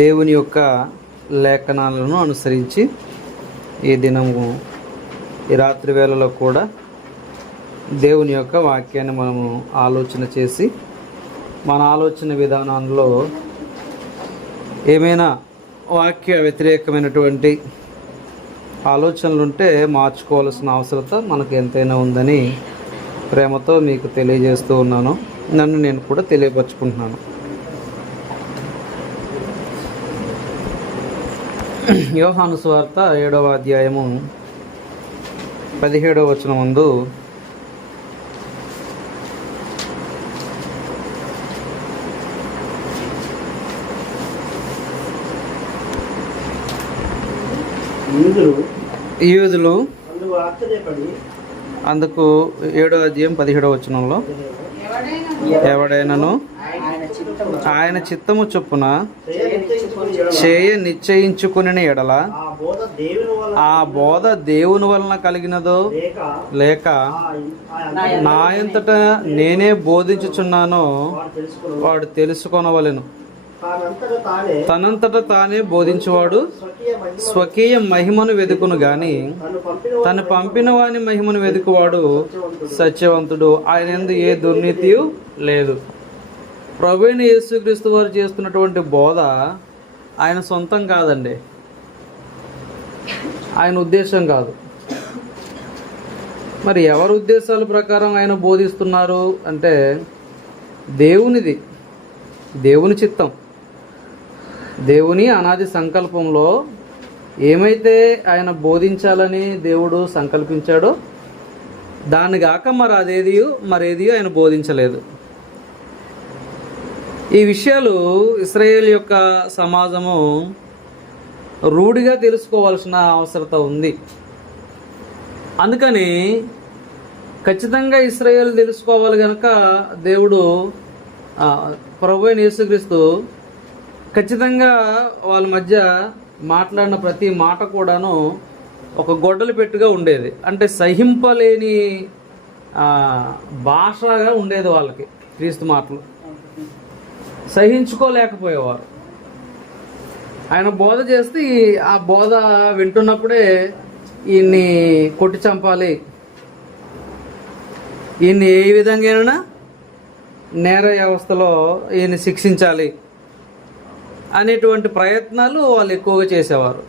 దేవుని యొక్క లేఖనాలను అనుసరించి ఈ దినము ఈ రాత్రి వేళలో కూడా దేవుని యొక్క వాక్యాన్ని మనము ఆలోచన చేసి మన ఆలోచన విధానంలో ఏమైనా వాక్య వ్యతిరేకమైనటువంటి ఆలోచనలు ఉంటే మార్చుకోవాల్సిన అవసరత మనకు ఎంతైనా ఉందని ప్రేమతో మీకు తెలియజేస్తూ ఉన్నాను. నన్ను నేను కూడా తెలియపరచుకుంటున్నాను. యోహాను సువార్త 7వ అధ్యాయము 17వ వచనం ముందు యూదులు అందుకు 7వ అధ్యాయం 17వ వచనంలో ఎవడైనను ఆయన చిత్తము చొప్పున చేయ నిశ్చయించుకుని ఎడల ఆ బోధ దేవుని వలన కలిగినదో లేక నా అంతట నేనే బోధించుచున్నానో వాడు తెలుసుకొనవలెను. తనంతట తానే బోధించువాడు స్వకీయ మహిమను వెదుకును గాని తను పంపిన వాని మహిమను వెదుకువాడు సత్యవంతుడు, ఆయన యందు ఏ దుర్నీతియు లేదు. ప్రభువైన యేసుక్రీస్తు వారు చేస్తున్నటువంటి బోధ ఆయన సొంతం కాదండి, ఆయన ఉద్దేశం కాదు. మరి ఎవరి ఉద్దేశాల ప్రకారం ఆయన బోధిస్తున్నారు అంటే దేవునిది, దేవుని చిత్తం, దేవుని అనాది సంకల్పంలో ఏమైతే ఆయన బోధించాలని దేవుడు సంకల్పించాడో దాన్ని గాక మరేది ఆయన బోధించలేదు. ఈ విషయాలు ఇశ్రాయేల్ యొక్క సమాజము రూఢిగా తెలుసుకోవాల్సిన అవసరత ఉంది. అందుకని ఖచ్చితంగా ఇశ్రాయేల్ తెలుసుకోవాలి కనుక దేవుడు ప్రభువైన యేసుక్రీస్తు ఖచ్చితంగా వాళ్ళ మధ్య మాట్లాడిన ప్రతి మాట కూడాను ఒక గొడ్డలి పెట్టుగా ఉండేది. అంటే సహింపలేని భాషగా ఉండేది వాళ్ళకి. క్రీస్తు మాటలు సహించుకోలేకపోయేవారు. ఆయన బోధ చేస్తే ఆ బోధ వింటున్నప్పుడే ఈయన్ని కొట్టి చంపాలి, ఈయన్ని ఏ విధంగా నేర వ్యవస్థలో ఈయన్ని శిక్షించాలి అనేటువంటి ప్రయత్నాలు వాళ్ళు ఎక్కువగా చేసేవారు.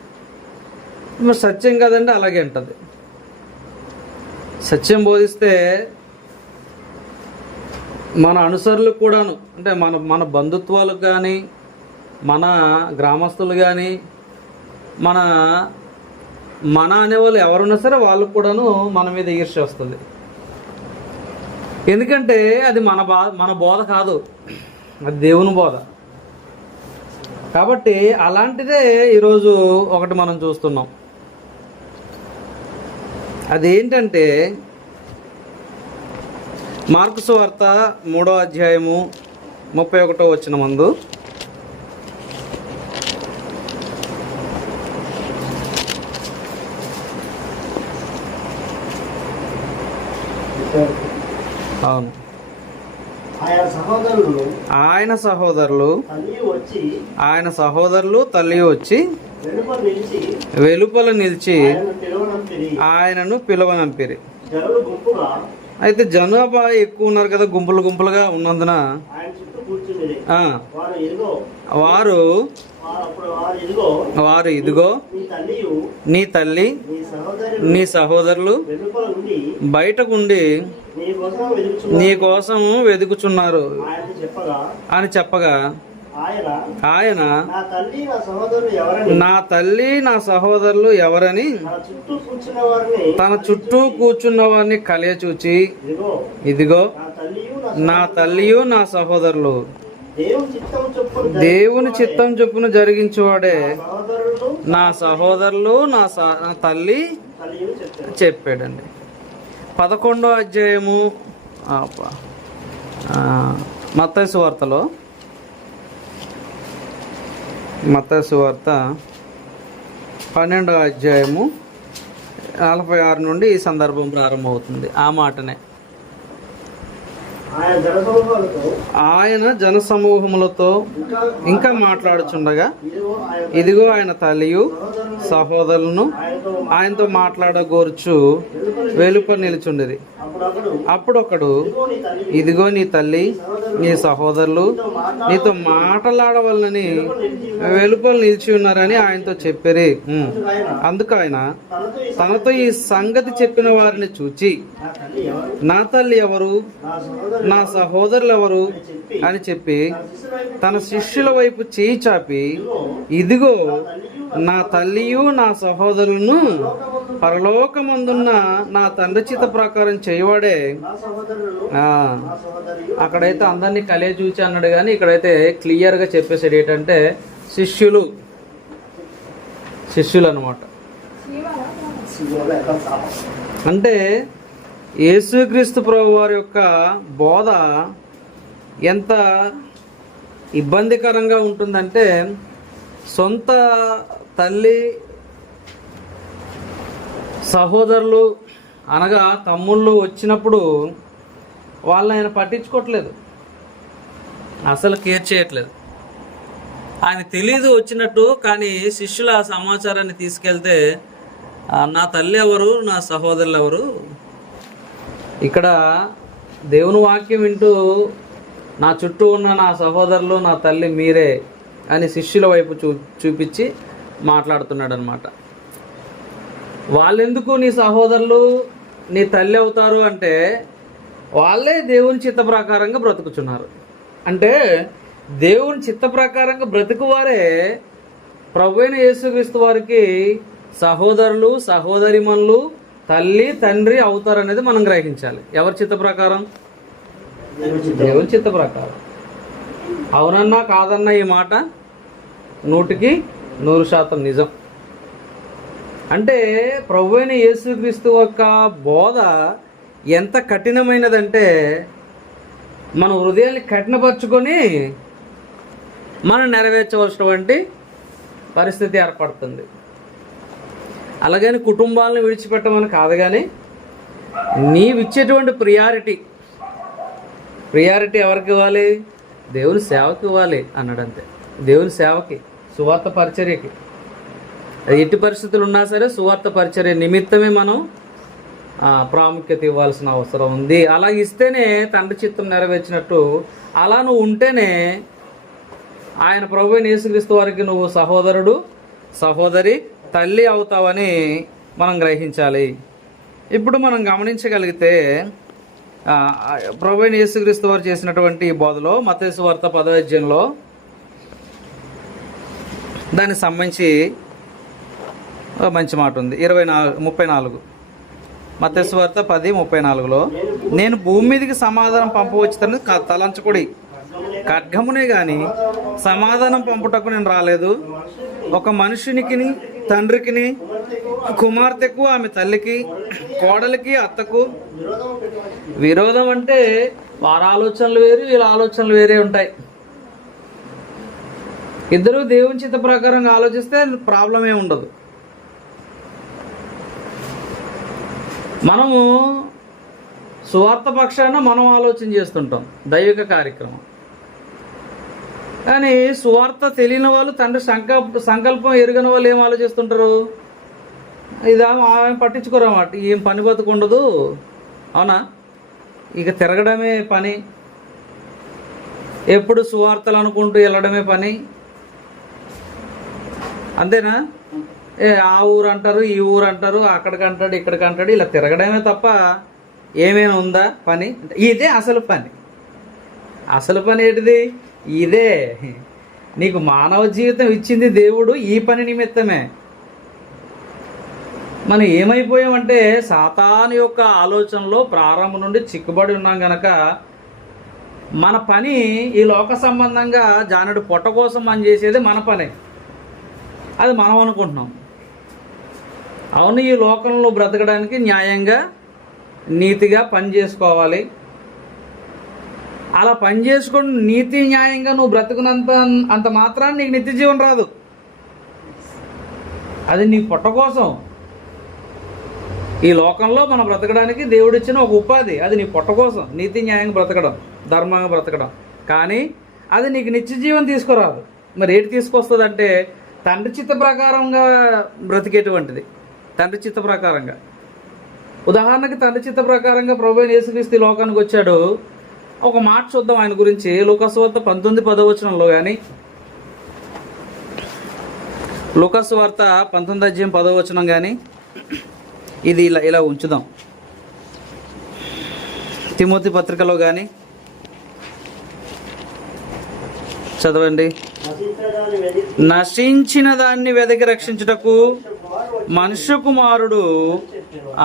మరి సత్యం కదండి, అలాగే ఉంటుంది. సత్యం బోధిస్తే మన అనుసరులకు కూడాను, అంటే మన బంధుత్వాలకు కానీ, మన గ్రామస్తులు కానీ, మన అనేవాళ్ళు ఎవరున్నా సరే వాళ్ళకు కూడాను మన మీద ఈర్ష్య వస్తుంది. ఎందుకంటే అది మన బోధ కాదు, అది దేవుని బోధ. కాబట్టి అలాంటిదే ఈరోజు ఒకటి మనం చూస్తున్నాం. అదేంటంటే మార్కు సువార్త 3వ అధ్యాయము 31వ వచనం ముందు అవును ఆయన సహోదరులు తల్లి వచ్చి వెలుపల నిలిచి ఆయనను పిలవనంపిరి. అయితే జనాభా ఎక్కువ ఉన్నారు కదా, గుంపులుగా ఉన్నందున వారు ఇదిగో నీ తల్లి నీ సహోదరులు బయటకుండి నీ కోసం వెతుకుచున్నారు అని చెప్పగా ఆయన నా తల్లి నా సహోదరులు ఎవరని తన చుట్టూ కూర్చున్న వారిని కలియ చూచి ఇదిగో నా తల్లియు నా సహోదరులు దేవుని చిత్తం చొప్పున జరిగించేవాడే నా సహోదరులు నా తల్లి చెప్పాడండి. 11వ అధ్యాయము మత్తయి సువార్తలో మత్తయి సువార్త 12వ అధ్యాయము 46 నుండి ఈ సందర్భం ప్రారంభమవుతుంది. ఆ మాటనే ఆయన జనసమూహములతో ఇంకా మాట్లాడుచుండగా ఇదిగో ఆయన తల్లియు సహోదరులను ఆయనతో మాట్లాడగోర్చు వెలుపల నిలుచుండేది. అప్పుడు ఒకడు, ఇదిగో నీ తల్లి నీ సహోదరులు నీతో మాట్లాడవలనని వెలుపల నిలిచి ఉన్నారని ఆయనతో చెప్పిరి. అందుకు ఆయన తనతో ఈ సంగతి చెప్పిన వారిని చూచి, నా తల్లి ఎవరు, నా సహోదరులు ఎవరు అని చెప్పి తన శిష్యుల వైపు చేయి చాపి, ఇదిగో నా తల్లియు నా సహోదరులను పరలోకమందున్న నా తండ్రి చిత్త ప్రకారం చేయవాడే. అక్కడైతే అందరినీ కలే చూచి అన్నాడు, కానీ ఇక్కడైతే క్లియర్గా చెప్పేసాడు ఏంటంటే శిష్యులు అన్నమాట. అంటే యేసుక్రీస్తు ప్రభు వారి యొక్క బోధ ఎంత ఇబ్బందికరంగా ఉంటుందంటే, సొంత తల్లి సహోదరులు అనగా తమ్ముళ్ళు వచ్చినప్పుడు వాళ్ళని ఆయన పట్టించుకోవట్లేదు, అసలు కేర్ చేయట్లేదు. ఆయన తెలీదు వచ్చినట్టు, కానీ శిష్యుల ఆ సమాచారాన్ని తీసుకెళ్తే నా తల్లి ఎవరు, నా సహోదరులు ఎవరు, ఇక్కడ దేవుని వాక్యం వింటూ నా చుట్టూ ఉన్న నా సహోదరులు నా తల్లి మీరే అని శిష్యుల వైపు చూపించి మాట్లాడుతున్నాడు అనమాట. వాళ్ళెందుకు నీ సహోదరులు నీ తల్లి అవుతారు అంటే, వాళ్ళే దేవుని చిత్త ప్రకారంగా బ్రతుకుచున్నారు. అంటే దేవుని చిత్త ప్రకారంగా బ్రతుకువారే ప్రభువైన యేసుక్రీస్తు వారికి సహోదరులు సహోదరిమణులు తల్లి తండ్రి అవుతారనేది మనం గ్రహించాలి. ఎవరి చిత్త ప్రకారం? దేవుని చిత్త ప్రకారం. అవునన్నా కాదన్నా ఈ మాట 100% నిజం. అంటే ప్రభువైన యేసుక్రీస్తు యొక్క బోధ ఎంత కఠినమైనదంటే, మన హృదయాన్ని కఠినపరుచుకొని మనం నెరవేర్చవలసినటువంటి పరిస్థితి ఏర్పడుతుంది. అలాగని కుటుంబాలను విడిచిపెట్టమని కాదు, కానీ నీవిచ్చేటువంటి ప్రియారిటీ ఎవరికి ఇవ్వాలి? దేవుని సేవకి ఇవ్వాలి అన్నాడు. అంతే, దేవుని సేవకి, సువార్త పరిచర్యకి. ఎట్టి పరిస్థితులు ఉన్నా సరే సువార్త పరిచర్య నిమిత్తమే మనం ప్రాముఖ్యత ఇవ్వాల్సిన అవసరం ఉంది. అలా ఇస్తేనే తండ్రి చిత్తం నెరవేర్చినట్టు. అలా నువ్వు ఉంటేనే ఆయన ప్రభువైన యేసుక్రీస్తు వారికి నువ్వు సహోదరుడు సహోదరి తల్లి అవుతావని మనం గ్రహించాలి. ఇప్పుడు మనం గమనించగలిగితే ప్రభువైన యేసుక్రీస్తు వారు చేసినటువంటి బోధలో మత్తయి సువార్త 10వ అధ్యాయంలో దానికి సంబంధించి మంచి మాట ఉంది. 34 మత్తయి సువార్త 10:34లో, నేను భూమి మీదకి సమాధానం పంపవచ్చునని తలంచకుడి, ఖడ్గమునే గాని సమాధానం పంపుటకు నేను రాలేదు. ఒక మనుషునికి తండ్రికి కుమార్తెకు ఆమె తల్లికి కోడలికి అత్తకు విరోధం అంటే వారి ఆలోచనలు వేరు వీళ్ళ ఆలోచనలు వేరే ఉంటాయి. ఇద్దరు దేవుని చిత్త ప్రకారంగా ఆలోచిస్తే ప్రాబ్లమే ఉండదు. మనము సువార్త పక్షాన మనం ఆలోచన చేస్తుంటాం, దైవిక కార్యక్రమం. కానీ సువార్త తెలియని వాళ్ళు, తండ్రి సంకల్పం ఎరుగని వాళ్ళు ఏం ఆలోచిస్తుంటారు? ఇది ఆమె పట్టించుకోరన్నమాట. ఏం పని బతుకుండదు, అవునా, ఇక తిరగడమే పని, ఎప్పుడు సువార్తలు అనుకుంటూ వెళ్ళడమే పని, అంతేనా? ఆ ఊరు అంటారు ఈ ఊరు అంటారు, అక్కడికి అంటాడు ఇక్కడికి అంటాడు, ఇలా తిరగడమే తప్ప ఏమైనా ఉందా పని? ఇదే అసలు పని. అసలు పని ఏంటిది? ఇదే. నీకు మానవ జీవితం ఇచ్చింది దేవుడు ఈ పని నిమిత్తమే. మనం ఏమైపోయామంటే సాతాను యొక్క ఆలోచనలో ప్రారంభం నుండి చిక్కుబడి ఉన్నాం గనక మన పని ఈ లోక సంబంధంగా జానుడి పొట్ట కోసం మనం చేసేది మన పనే, అది మనం అనుకుంటున్నాం. అవును, ఈ లోకంలో బ్రతకడానికి న్యాయంగా నీతిగా పని చేసుకోవాలి. అలా పని చేసుకొని నీతి న్యాయంగా నువ్వు బ్రతుకున్నంత మాత్రాన్ని నీకు నిత్య జీవనం రాదు. అది నీ పొట్ట కోసం. ఈ లోకంలో మనం బ్రతకడానికి దేవుడిచ్చిన ఒక ఉపాధి, అది నీ పొట్ట కోసం నీతి న్యాయంగా బ్రతకడం, ధర్మంగా బ్రతకడం. కానీ అది నీకు నిత్య జీవం తీసుకురాదు. మరి ఏంటి తీసుకొస్తుంది అంటే తండ్రి చిత్త ప్రకారంగా బ్రతికేటువంటిది. తండ్రి చిత్త ప్రకారంగా, ఉదాహరణకి తండ్రి చిత్త ప్రకారంగా ప్రభువైన యేసుక్రీస్తు ఈ లోకానికి వచ్చాడు. ఒక మాట చూద్దాం ఆయన గురించి. లూకాసు వార్త 19:10 కానీ, లూకాసు వార్త 19:10 కానీ, ఇది ఇలా ఉంచుదాం. తిమోతి పత్రికలో కానీ చదవండి. నశించిన దాన్ని వెదకి రక్షించుటకు మనుష్య కుమారుడు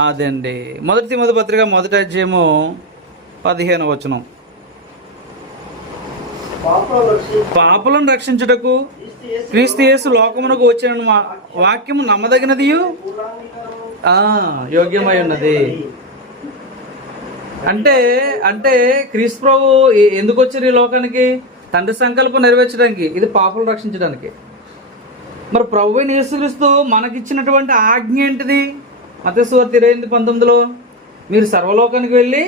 అదండి. 1 తిమోతి పత్రిక 1:15 పాపులను రక్షించుటకు క్రీస్తు యేసు లోకమునకు వచ్చిన వాక్యము నమ్మదగినదియు యోగ్యమై ఉన్నది. అంటే క్రీస్తు ప్రభు ఎందుకు వచ్చారు ఈ లోకానికి? తండ్రి సంకల్పం నెరవేర్చడానికి, ఇది పాపులను రక్షించడానికి. మరి ప్రభువైన యేసుక్రీస్తు మనకిచ్చినటువంటి ఆజ్ఞ ఏంటిది? మత్తయి సువార్త 28:19 మీరు సర్వలోకానికి వెళ్ళి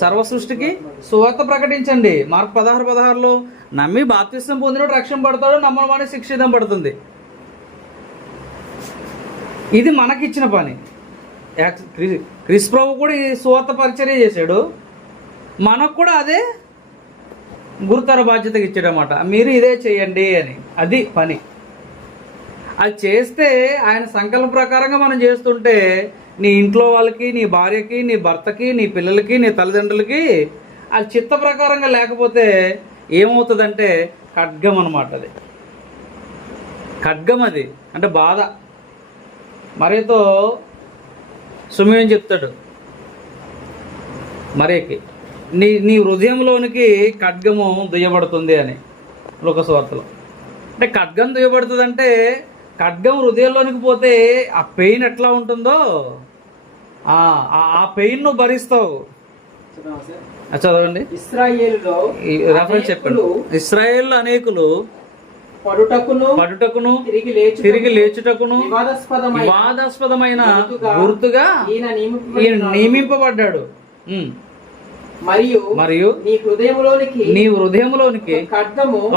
సర్వ సృష్టికి సువార్త ప్రకటించండి. మార్కు 16:16 నమ్మి బాప్తిస్మం పొందినోడు రక్షణ పడతాడు, నమ్మని శిక్షితం పడుతుంది. ఇది మనకిచ్చిన పని. క్రీస్తు ప్రభు కూడా ఈ సువార్త పరిచర్య చేశాడు, మనకు కూడా అదే గురుతర బాధ్యతగా ఇచ్చాడనమాట. మీరు ఇదే చేయండి అని. అది పని. అది చేస్తే ఆయన సంకల్ప ప్రకారంగా మనం చేస్తుంటే నీ ఇంట్లో వాళ్ళకి, నీ భార్యకి, నీ భర్తకి, నీ పిల్లలకి, నీ తల్లిదండ్రులకి అది చిత్త ప్రకారంగా లేకపోతే ఏమవుతుందంటే ఖడ్గం అనమాట. అది ఖడ్గం. అది అంటే బాధ. మరేతో సుమేయం చెప్తాడు మరేకి, నీ హృదయంలోనికి ఖడ్గము దుయ్యబడుతుంది అని లూకాసు వార్తలో. అంటే ఖడ్గం దుయ్యబడుతుంది అంటే ఖడ్గం హృదయంలోనికి పోతే ఆ పెయిన్ ఎట్లా ఉంటుందో ఆ పెయిన్ నువ్వు భరిస్తావు. చదవండి. రెఫరెన్స్ చెప్పండి. ఇశ్రాయేలు అనేకులు పడుటకును తిరిగి లేచుటకును వివాదాస్పదమైన గుర్తుగా ఈయన నియమింపబడ్డాడు. మరియు నీ హృదయంలోనికి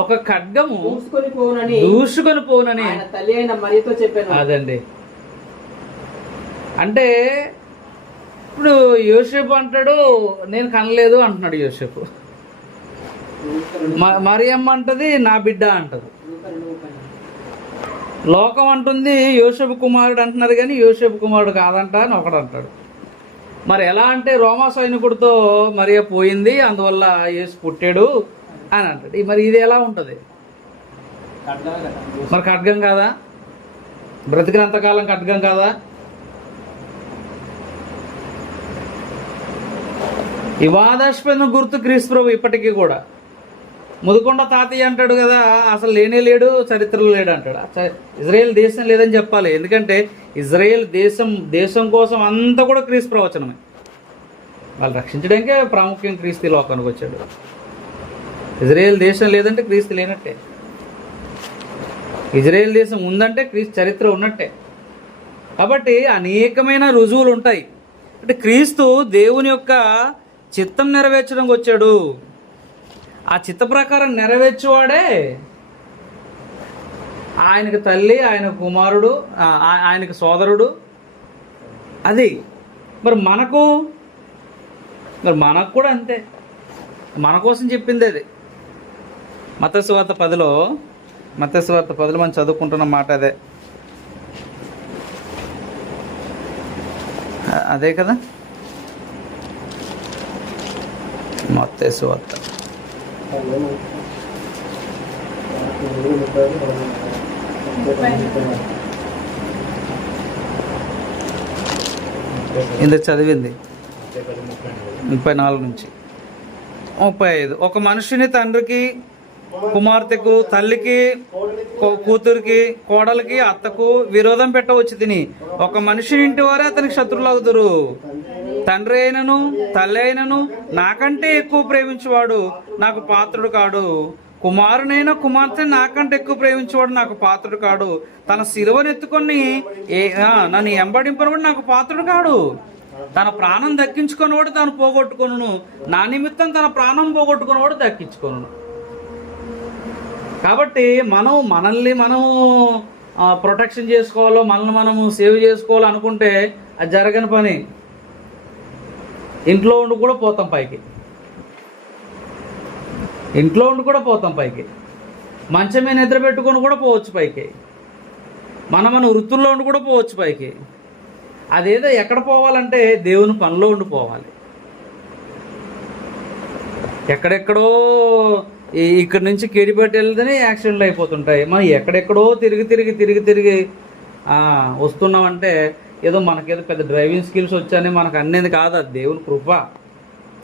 ఒక ఖడ్గము దూసుకొని పోనని తల్లి అయిన మరియతో చెప్పాను. అదండి. అంటే ఇప్పుడు యోసేపు అంటాడు నేను కనలేదు అంటున్నాడు యోసేపు. మరియమ్మ అంటది నా బిడ్డ అంటది. లోకం అంటుంది యోసేపు కుమారుడు అంటున్నారు కానీ యోసేపు కుమారుడు కాదంట అని ఒకడు అంటాడు. మరి ఎలా అంటే రోమా సైనికుడితో మరియ పోయింది, అందువల్ల యేసు పుట్టాడు అని అంటాడు. మరి ఇది ఎలా ఉంటుంది? మరి ఖడ్గం కాదా? బ్రతికినంతకాలం ఖడ్గం కాదా? వివాదాస్పద గుర్తు క్రీస్తు ప్రభు ఇప్పటికీ కూడా. ముదుకొండ తాతయ్య అంటాడు కదా, అసలు లేనే లేడు, చరిత్రలో లేడు అంటాడు. ఇజ్రాయేల్ దేశం లేదని చెప్పాలి. ఎందుకంటే ఇజ్రాయేల్ దేశం కోసం అంతా కూడా క్రీస్తు ప్రవచనమే. వాళ్ళు రక్షించడానికే ప్రాముఖ్యం క్రీస్తు లోకానికి వచ్చాడు. ఇజ్రాయేల్ దేశం లేదంటే క్రీస్తు లేనట్టే. ఇజ్రాయేల్ దేశం ఉందంటే క్రీస్తు చరిత్ర ఉన్నట్టే. కాబట్టి అనేకమైన రుజువులు ఉంటాయి. అంటే క్రీస్తు దేవుని యొక్క చిత్తం నెరవేర్చడానికి వచ్చాడు. ఆ చిత్త ప్రకారం నెరవేర్చేవాడే ఆయనకు తల్లి, ఆయన కుమారుడు, ఆయనకు సోదరుడు. అది మరి మనకు కూడా అంతే. మన కోసం చెప్పింది అది. మత్తయి సువార్త 10లో మనం చదువుకుంటున్న మాట అదే కదా. మత్తయి సువార్త ఇందుకు చదివింది 34 నుంచి 35. ఒక మనుషుని తండ్రికి, కుమార్తెకు, తల్లికి, కూతురికి, కోడలికి, అత్తకు విరోధం పెట్టవచ్చు తిని ఒక మనిషిని ఇంటి వారే అతనికి శత్రువులు అవుతురు. తండ్రి అయినను తల్లి అయినను నాకంటే ఎక్కువ ప్రేమించేవాడు నాకు పాత్రుడు కాడు. కుమారునైనా కుమార్తె నాకంటే ఎక్కువ ప్రేమించేవాడు నాకు పాత్రుడు కాడు. తన శిలువను ఎత్తుకొని నన్ను ఎంబడింపనివాడు నాకు పాత్రుడు కాడు. తన ప్రాణం దక్కించుకున్నవాడు తాను పోగొట్టుకొను, నా నిమిత్తం తన ప్రాణం పోగొట్టుకున్నవాడు దక్కించుకొను. కాబట్టి మనల్ని మనం ప్రొటెక్షన్ చేసుకోవాలో, మనల్ని మనము సేవ్ చేసుకోవాలో అనుకుంటే అది జరగని పని. ఇంట్లో ఉండి కూడా పోతాం పైకి, ఇంట్లో ఉండి కూడా పోతాం పైకి, మంచం మీద నిద్ర పెట్టుకొని కూడా పోవచ్చు పైకి, మన వృత్తుల్లో ఉండి కూడా పోవచ్చు పైకి. అదేదో ఎక్కడ పోవాలంటే దేవుని పనిలో ఉండి పోవాలి. ఎక్కడెక్కడో ఇక్కడి నుంచి కేడిపట్టి వెళ్తేనే యాక్సిడెంట్లు అయిపోతుంటాయి. మనం ఎక్కడెక్కడో తిరిగి వస్తున్నామంటే ఏదో మనకేదో పెద్ద డ్రైవింగ్ స్కిల్స్ వచ్చాయని మనకు అనేది కాదు. అది దేవుని కృప,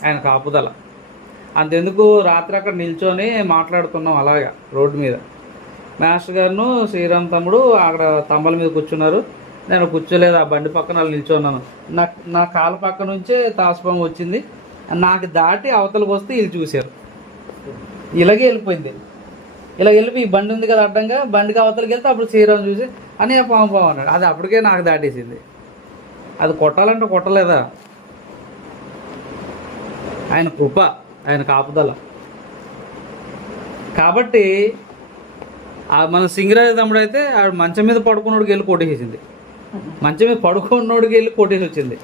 ఆయన కాపుదల. అంతెందుకు రాత్రి అక్కడ నిల్చొని మాట్లాడుతున్నాం అలాగా రోడ్డు మీద. మాస్టర్ గారును శ్రీరామ్ తమ్ముడు అక్కడ తంబల మీద కూర్చున్నారు, నేను కూర్చోలేదు, ఆ బండి పక్కన వాళ్ళు నిల్చున్నాను. నా కాళ్ళ పక్క నుంచే తాస్పం వచ్చింది, నాకు దాటి అవతలకు వస్తే వీళ్ళు చూశారు. ఇలాగే వెళ్ళిపోయింది, ఇలా వెళ్ళిపోయి ఈ బండి ఉంది కదా అడ్డంగా, బండికి అవతలకి వెళ్తే అప్పుడు శ్రీరామ్ చూసి అని పాము అన్నాడు. అది అప్పటికే నాకు దాటేసింది. అది కొట్టాలంటే కొట్టలేదా? ఆయన కృప, ఆయన కాపుదల. కాబట్టి మన సింగరాజు తమ్ముడు అయితే మంచం మీద పడుకున్నోడికి వెళ్ళి కొట్టేసింది, మంచం మీద పడుకున్నోడికి వెళ్ళి కొట్టేసి వచ్చింది.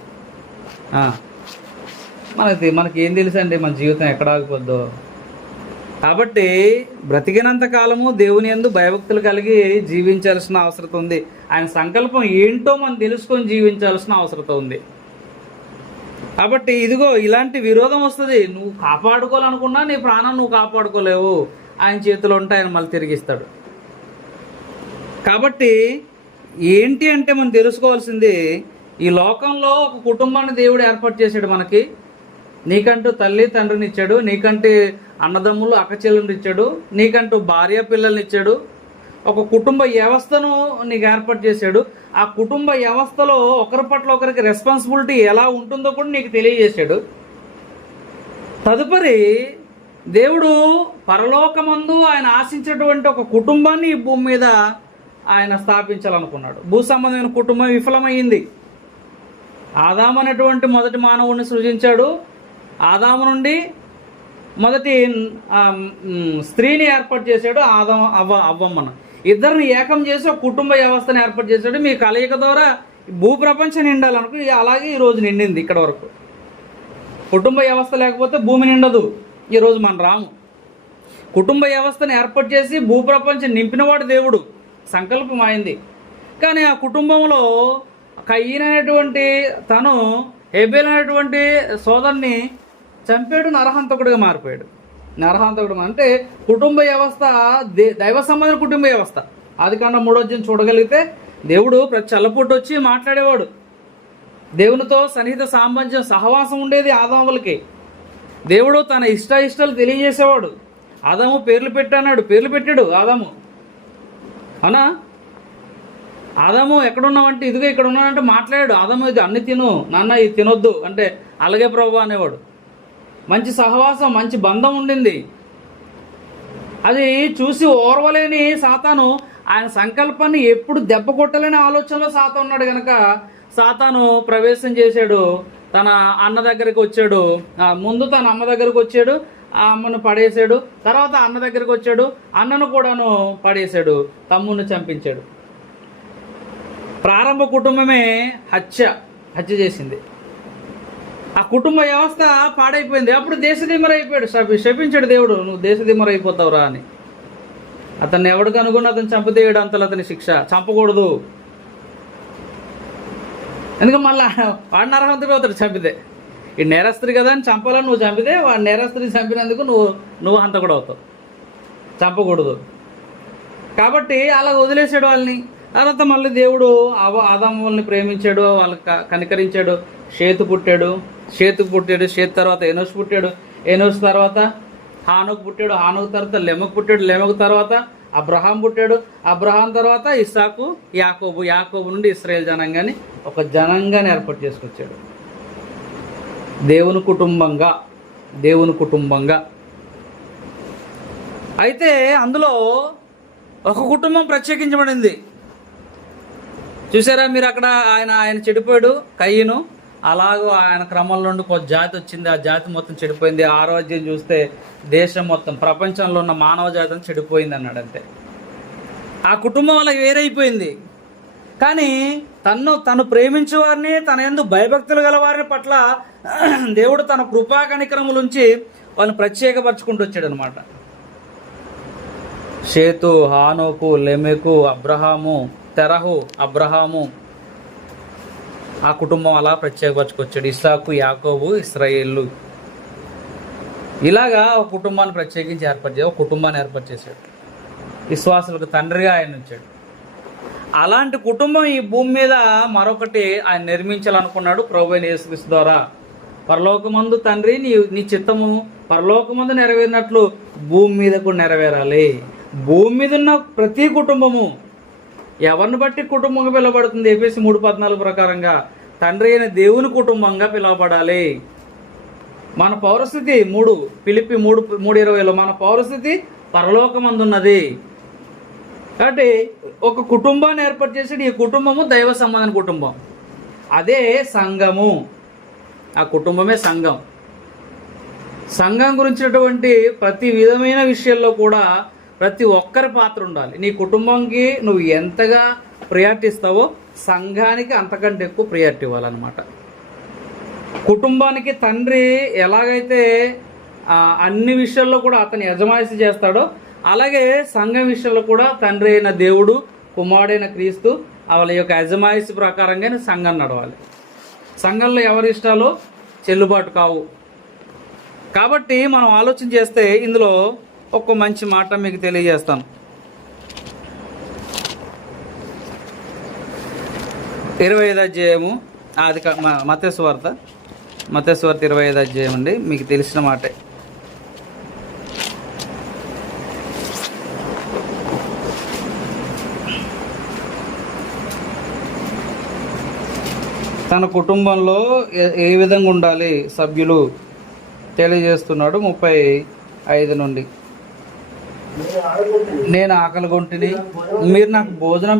మనకి ఏం తెలుసు అండి మన జీవితం ఎక్కడ ఆగిపోద్దో. కాబట్టి బ్రతికినంత కాలము దేవుని యందు భయభక్తులు కలిగి జీవించాల్సిన అవసరం ఉంది. ఆయన సంకల్పం ఏంటో మనం తెలుసుకొని జీవించాల్సిన అవసరం ఉంది. కాబట్టి ఇదిగో ఇలాంటి విరోధం వస్తుంది. నువ్వు కాపాడుకోవాలనుకున్నా నీ ప్రాణం నువ్వు కాపాడుకోలేవు, ఆయన చేతిలో ఉంటే ఆయన మళ్ళీ తిరిగిస్తాడు. కాబట్టి ఏంటి అంటే మనం తెలుసుకోవాల్సింది, ఈ లోకంలో ఒక కుటుంబాన్ని దేవుడు ఏర్పాటు చేశాడు మనకి. నీకంటూ తల్లి తండ్రిని ఇచ్చాడు, నీకంటే అన్నదమ్ములు అక్కచెల్లెలు ఇచ్చాడు, నీకంటూ భార్య పిల్లల్ని ఇచ్చాడు. ఒక కుటుంబ వ్యవస్థను నీకు ఏర్పాటు చేశాడు. ఆ కుటుంబ వ్యవస్థలో ఒకరి పట్ల ఒకరికి రెస్పాన్సిబిలిటీ ఎలా ఉంటుందో కూడా నీకు తెలియజేశాడు. తదుపరి దేవుడు పరలోకమందు ఆయన ఆశించేటువంటి ఒక కుటుంబాన్ని ఈ భూమి మీద ఆయన స్థాపించాలనుకున్నాడు. భూ సంబంధమైన కుటుంబం విఫలమైంది. ఆదాము అనేటువంటి మొదటి మానవుడిని సృజించాడు. ఆదాము నుండి మొదటి స్త్రీని ఏర్పాటు చేశాడు, అవ్వమ్మను. ఇద్దరిని ఏకం చేసి ఒక కుటుంబ వ్యవస్థను ఏర్పాటు చేశాడు. మీ కలయిక ద్వారా భూప్రపంచం నిండాలనుకో, అలాగే ఈరోజు నిండింది. ఇక్కడ వరకు కుటుంబ వ్యవస్థ లేకపోతే భూమి నిండదు. ఈరోజు మన రాము కుటుంబ వ్యవస్థను ఏర్పాటు చేసి భూప్రపంచం నింపినవాడు దేవుడు, సంకల్పం అయింది. కానీ ఆ కుటుంబంలో కయ్యను అనేటువంటి తను హేబేలు అనేటువంటి సోదరుని చంపాడు, నరహంతకుడిగా మారిపోయాడు. నరహంతకుడు అంటే కుటుంబ వ్యవస్థ దైవ సంబంధమైన కుటుంబ వ్యవస్థ. ఆదికాండం 3వ అధ్యాయం చూడగలిగితే దేవుడు ప్రతి చల్లపూట వచ్చి మాట్లాడేవాడు. దేవునితో సన్నిహిత సాంబంధ్యం సహవాసం ఉండేది ఆదాములకి. దేవుడు తన ఇష్టాలు తెలియజేసేవాడు. ఆదాము పేర్లు పెట్టాడు, పేర్లు పెట్టాడు ఆదాము. అవునా? ఆదాము ఎక్కడున్నావంటే ఇదిగో ఇక్కడ ఉన్నానంటే మాట్లాడాడు. ఆదాము ఇది అన్ని తిను నాన్న, ఇది తినొద్దు అంటే అలాగే ప్రభు అనేవాడు. మంచి సహవాసం, మంచి బంధం ఉండింది. అది చూసి ఓర్వలేని సాతాను ఆయన సంకల్పాన్ని ఎప్పుడు దెబ్బ కొట్టలేని ఆలోచనలో సాతాను ఉన్నాడు కనుక సాతాను ప్రవేశం చేశాడు. తన అన్న దగ్గరికి వచ్చాడు, ముందు తన అమ్మ దగ్గరకు వచ్చాడు, ఆ అమ్మను పడేశాడు. తర్వాత అన్న దగ్గరికి వచ్చాడు, అన్నను కూడాను పడేశాడు, తమ్ముడిని చంపించాడు. ప్రారంభ కుటుంబమే హత్య చేసింది. ఆ కుటుంబ వ్యవస్థ పాడైపోయింది. అప్పుడు దేశదిమ్మరైపోయాడు, శపించాడు దేవుడు, నువ్వు దేశదిమ్మరైపోతావురా అని. అతన్ని ఎవడికి అనుకుని అతను చంపితేయడు అంతలో అతని శిక్ష. చంపకూడదు, ఎందుకంటే మళ్ళీ వాడు నరహంతుడు అవుతాడు చంపితే. ఈ నేరస్తుడి కదా అని చంపాలని నువ్వు చంపితే వాడు నేరస్తుడిని చంపినందుకు నువ్వు హంతకుడు అవుతావు. చంపకూడదు కాబట్టి అలా వదిలేశాడు వాళ్ళని. తర్వాత మళ్ళీ దేవుడు ఆదాము వాళ్ళని ప్రేమించాడు, వాళ్ళకి కనికరించాడు. షేతు పుట్టాడు, షేతు తర్వాత ఎనోషు పుట్టాడు, ఎనోషు తర్వాత హానోకు పుట్టాడు, హానోకు తర్వాత లెమకు పుట్టాడు, లెమకు తర్వాత అబ్రహాం పుట్టాడు, అబ్రహాం తర్వాత ఇస్సాకు, యాకోబు నుండి ఇశ్రాయేల్ జనాంగాన్ని ఒక జనాంగాన్ని ఏర్పాటు చేసుకొచ్చాడు. దేవుని కుటుంబంగా అయితే అందులో ఒక కుటుంబం ప్రత్యేకించబడింది. చూసారా మీరు అక్కడ, ఆయన చెడిపోయాడు కయ్యను, అలాగూ ఆయన క్రమంలో నుండి ఒక జాతి వచ్చింది, ఆ జాతి మొత్తం చెడిపోయింది. ఆరోగ్యం చూస్తే దేశం మొత్తం, ప్రపంచంలో ఉన్న మానవ జాతి చెడిపోయింది అన్నాడు. అంతే, ఆ కుటుంబం అలా వేరైపోయింది. కానీ తను ప్రేమించే వారిని, తన యందు భయభక్తులు గల వారి పట్ల దేవుడు తన కృపా కనికరములుంచి వాళ్ళని ప్రత్యేకపరచుకుంటూ వచ్చాడు అనమాట. షేతు, హానోకు, లెమెకు, అబ్రహాము, తెరహు, అబ్రహాము, ఆ కుటుంబం అలా ప్రత్యేకపరచుకొచ్చాడు. ఇస్సాకు, యాకోబు, ఇశ్రాయేలు, ఇలాగా ఒక కుటుంబాన్ని ప్రత్యేకించి ఒక కుటుంబాన్ని ఏర్పాటు చేశాడు. విశ్వాసులకు తండ్రిగా ఆయన ఉంచాడు. అలాంటి కుటుంబం ఈ భూమి మీద మరొకటి ఆయన నిర్మించాలనుకున్నాడు ప్రభువైన యేసుక్రీస్తు ద్వారా. పరలోకమందు తండ్రి నీ చిత్తము పరలోకమందు నెరవేరినట్లు భూమి మీద కూడా నెరవేరాలి. భూమి మీద ఉన్న ప్రతి కుటుంబము ఎవరిని బట్టి కుటుంబంగా పిలువబడుతుంది? ఎఫెసీ 3:14 ప్రకారంగా తండ్రి అయిన దేవుని కుటుంబంగా పిలువబడాలి. మన పౌరస్థితి ఫిలిప్పి 3:20లో మన పౌరస్థితి పరలోకమందున్నది. కాబట్టి ఒక కుటుంబాన్ని ఏర్పాటు చేసి ఈ కుటుంబము దైవ సంబంధం కుటుంబం, అదే సంఘము. ఆ కుటుంబమే సంఘం. సంఘం గురించినటువంటి ప్రతి విధమైన విషయాల్లో కూడా ప్రతి ఒక్కరి పాత్ర ఉండాలి. నీ కుటుంబంకి నువ్వు ఎంతగా ప్రియారిటీ ఇస్తావో సంఘానికి అంతకంటే ఎక్కువ ప్రియారిటీ ఇవ్వాలన్నమాట. కుటుంబానికి తండ్రి ఎలాగైతే అన్ని విషయాల్లో కూడా అతని యజమాయిషి చేస్తాడో, అలాగే సంఘం విషయంలో కూడా తండ్రి అయిన దేవుడు, కుమారుడైన క్రీస్తు వాళ్ళ యొక్క యజమాయిషి ప్రకారంగానే సంఘం నడవాలి. సంఘంలో ఎవరి ఇష్టాలు చెల్లుబాటు కావు. కాబట్టి మనం ఆలోచన చేస్తే ఇందులో ఒక మంచి మాట మీకు తెలియజేస్తాను. 25వ అధ్యాయము, అది మత్తయి సువార్త 25వ అధ్యాయం అండి. మీకు తెలిసిన మాటే. తన కుటుంబంలో ఏ విధంగా ఉండాలి సభ్యులు తెలియజేస్తున్నాడు. 35 నుండి, నేను ఆకలిగొంటిని, మీరు నాకు భోజనం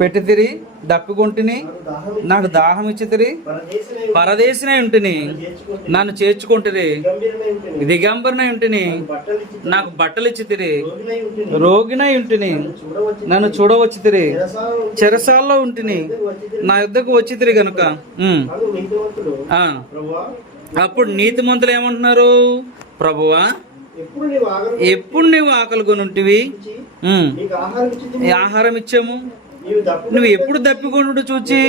పెట్టితిరి, దప్పికొంటిని, నాకు దాహం ఇచ్చితిరి, పరదేశినై ఉంటిని, నన్ను చేర్చుకుంటిరి, దిగంబరినై ఉంటిని, నాకు బట్టలు ఇచ్చితిరి, రోగినై ఉంటిని, నన్ను చూడవచ్చితిరి, చెరసాల్లో ఉంటిని, నా యుద్ధకు వచ్చితిరి గనుక. అప్పుడు నీతిమంతులు ఏమంటున్నారు? ప్రభువా, ఎప్పుడు నువ్వు ఆకలి కొనుంటివి, ఆహారం ఇచ్చాము, నువ్వు ఎప్పుడు దప్పికొనుట చూచి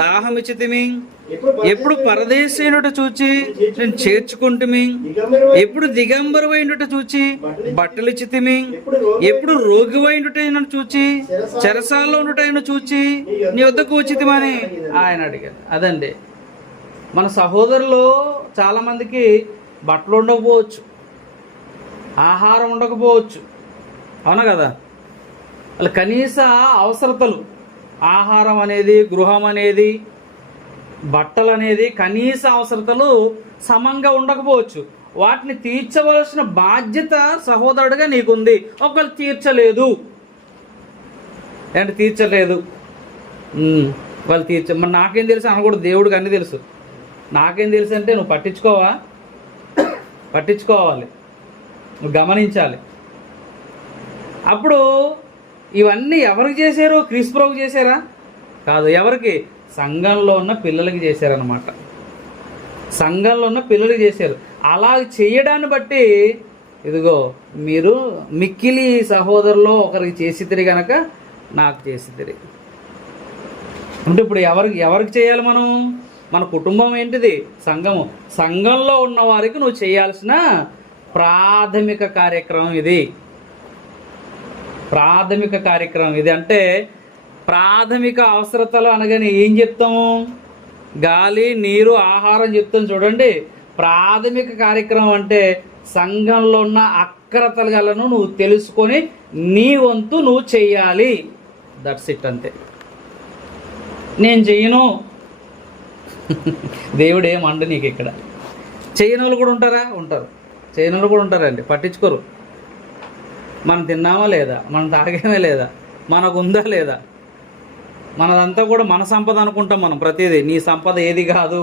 దాహం ఇచ్చితిమి, ఎప్పుడు పరదేశైనట చూచి నేను చేర్చుకుంటుమి, ఎప్పుడు దిగంబరమైనట చూచి బట్టలు ఇచ్చితిమి, ఎప్పుడు రోగివైనటైన చూచి చెరసాల్లో ఉన్నటైన చూచి నీ వద్దకు వచ్చితిమని ఆయన అడిగారు. అదండి, మన సహోదరులు చాలామందికి బట్టలు ఉండకపోవచ్చు, ఆహారం ఉండకపోవచ్చు, అవునా కదా? వాళ్ళ కనీస అవసరతలు, ఆహారం అనేది, గృహం అనేది, బట్టలు అనేది, కనీస అవసరతలు సమంగా ఉండకపోవచ్చు. వాటిని తీర్చవలసిన బాధ్యత సహోదరుడిగా నీకుంది. ఒకళ్ళు తీర్చలేదు తీర్చలేదు వాళ్ళు మరి నాకేం తెలుసు అనకూడదు. దేవుడికి అన్నీ తెలుసు. నాకేం తెలుసు అంటే నువ్వు పట్టించుకోవాలి, నువ్వు గమనించాలి. అప్పుడు ఇవన్నీ ఎవరికి చేశారు? క్రీస్తు ప్రభువుకి చేశారా? కాదు. ఎవరికి? సంఘంలో ఉన్న పిల్లలకి చేశారనమాట. సంఘంలో ఉన్న పిల్లలకి చేశారు. అలా చేయడాన్ని బట్టి ఇదిగో మీరు మిక్కిలి సహోదరులో ఒకరికి చేసితిరి గనక నాకు చేసితిరి అంటే ఇప్పుడు ఎవరికి చేయాలి మనం? మన కుటుంబం ఏంటిది? సంఘము. సంఘంలో ఉన్న వారికి నువ్వు చేయాల్సిన ప్రాథమిక కార్యక్రమం ఇది. అంటే ప్రాథమిక అవసరతలు అనగానే ఏం చెప్తాము? గాలి, నీరు, ఆహారం చెప్తాం చూడండి. ప్రాథమిక కార్యక్రమం అంటే సంఘంలో ఉన్న అక్రతలను నువ్వు తెలుసుకొని నీ వంతు నువ్వు చెయ్యాలి. దట్స్ ఇట్, అంతే. నేను చెయ్యను, దేవుడు ఏమండు నీకు. ఇక్కడ చేయని వాళ్ళు కూడా ఉంటారా? ఉంటారు. చేయని వాళ్ళు కూడా ఉంటారండి, పట్టించుకోరు. మనం తిన్నామా లేదా, మనం తాగామే లేదా, మనకు ఉందా లేదా, మనదంతా కూడా మన సంపద అనుకుంటాం మనం. ప్రతిదీ నీ సంపద ఏది కాదు,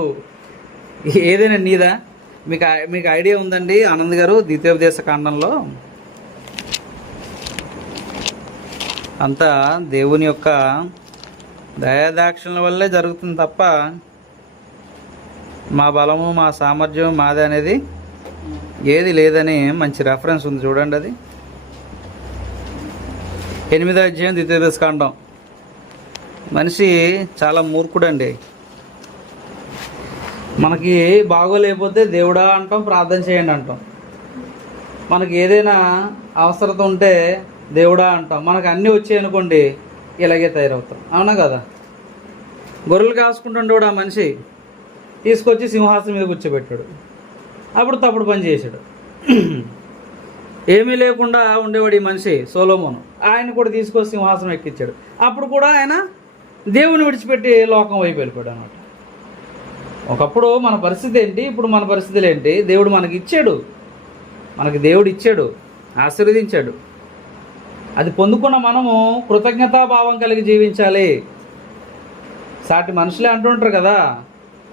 ఏదైనా నీదా. మీకు ఐడియా ఉందండి ఆనంద్ గారు, ద్వితీయోపదేశ కాండంలో అంతా దేవుని యొక్క దయాదాక్షిణ్యాల వల్లే జరుగుతుంది తప్ప మా బలము మా సామర్థ్యం మాది అనేది ఏది లేదని మంచి రెఫరెన్స్ ఉంది చూడండి. అది 8వ అధ్యాయం ద్వితీయోపదేశ కాండం. మనిషి చాలా మూర్ఖుడండి. మనకి బాగోలేకపోతే దేవుడా అంటాం, ప్రార్థన చేయండి అంటాం. మనకి ఏదైనా అవసరత ఉంటే దేవుడా అంటాం. మనకు అన్నీ వచ్చాయి అనుకోండి, ఇలాగే తయారవుతాం. అవునా కదా? గొర్రెలు కాసుకుంటుండేవాడు ఆ మనిషి తీసుకొచ్చి సింహాసనం మీద కూర్చోబెట్టాడు. అప్పుడు తప్పుడు పని చేశాడు. ఏమీ లేకుండా ఉండేవాడు ఈ మనిషి సొలొమోను. ఆయన కూడా తీసుకొచ్చి సింహాసనం ఎక్కించాడు. అప్పుడు కూడా ఆయన దేవుని విడిచిపెట్టి లోకం వైపు వెళ్ళిపోయాడు అనమాట. ఒకప్పుడు మన పరిస్థితి ఏంటి, ఇప్పుడు మన పరిస్థితులు ఏంటి? దేవుడు మనకి ఇచ్చాడు, దేవుడు ఇచ్చాడు, ఆశీర్వదించాడు. అది పొందుకున్న మనము కృతజ్ఞతాభావం కలిగి జీవించాలి. సాటి మనుషులే అంటుంటారు కదా,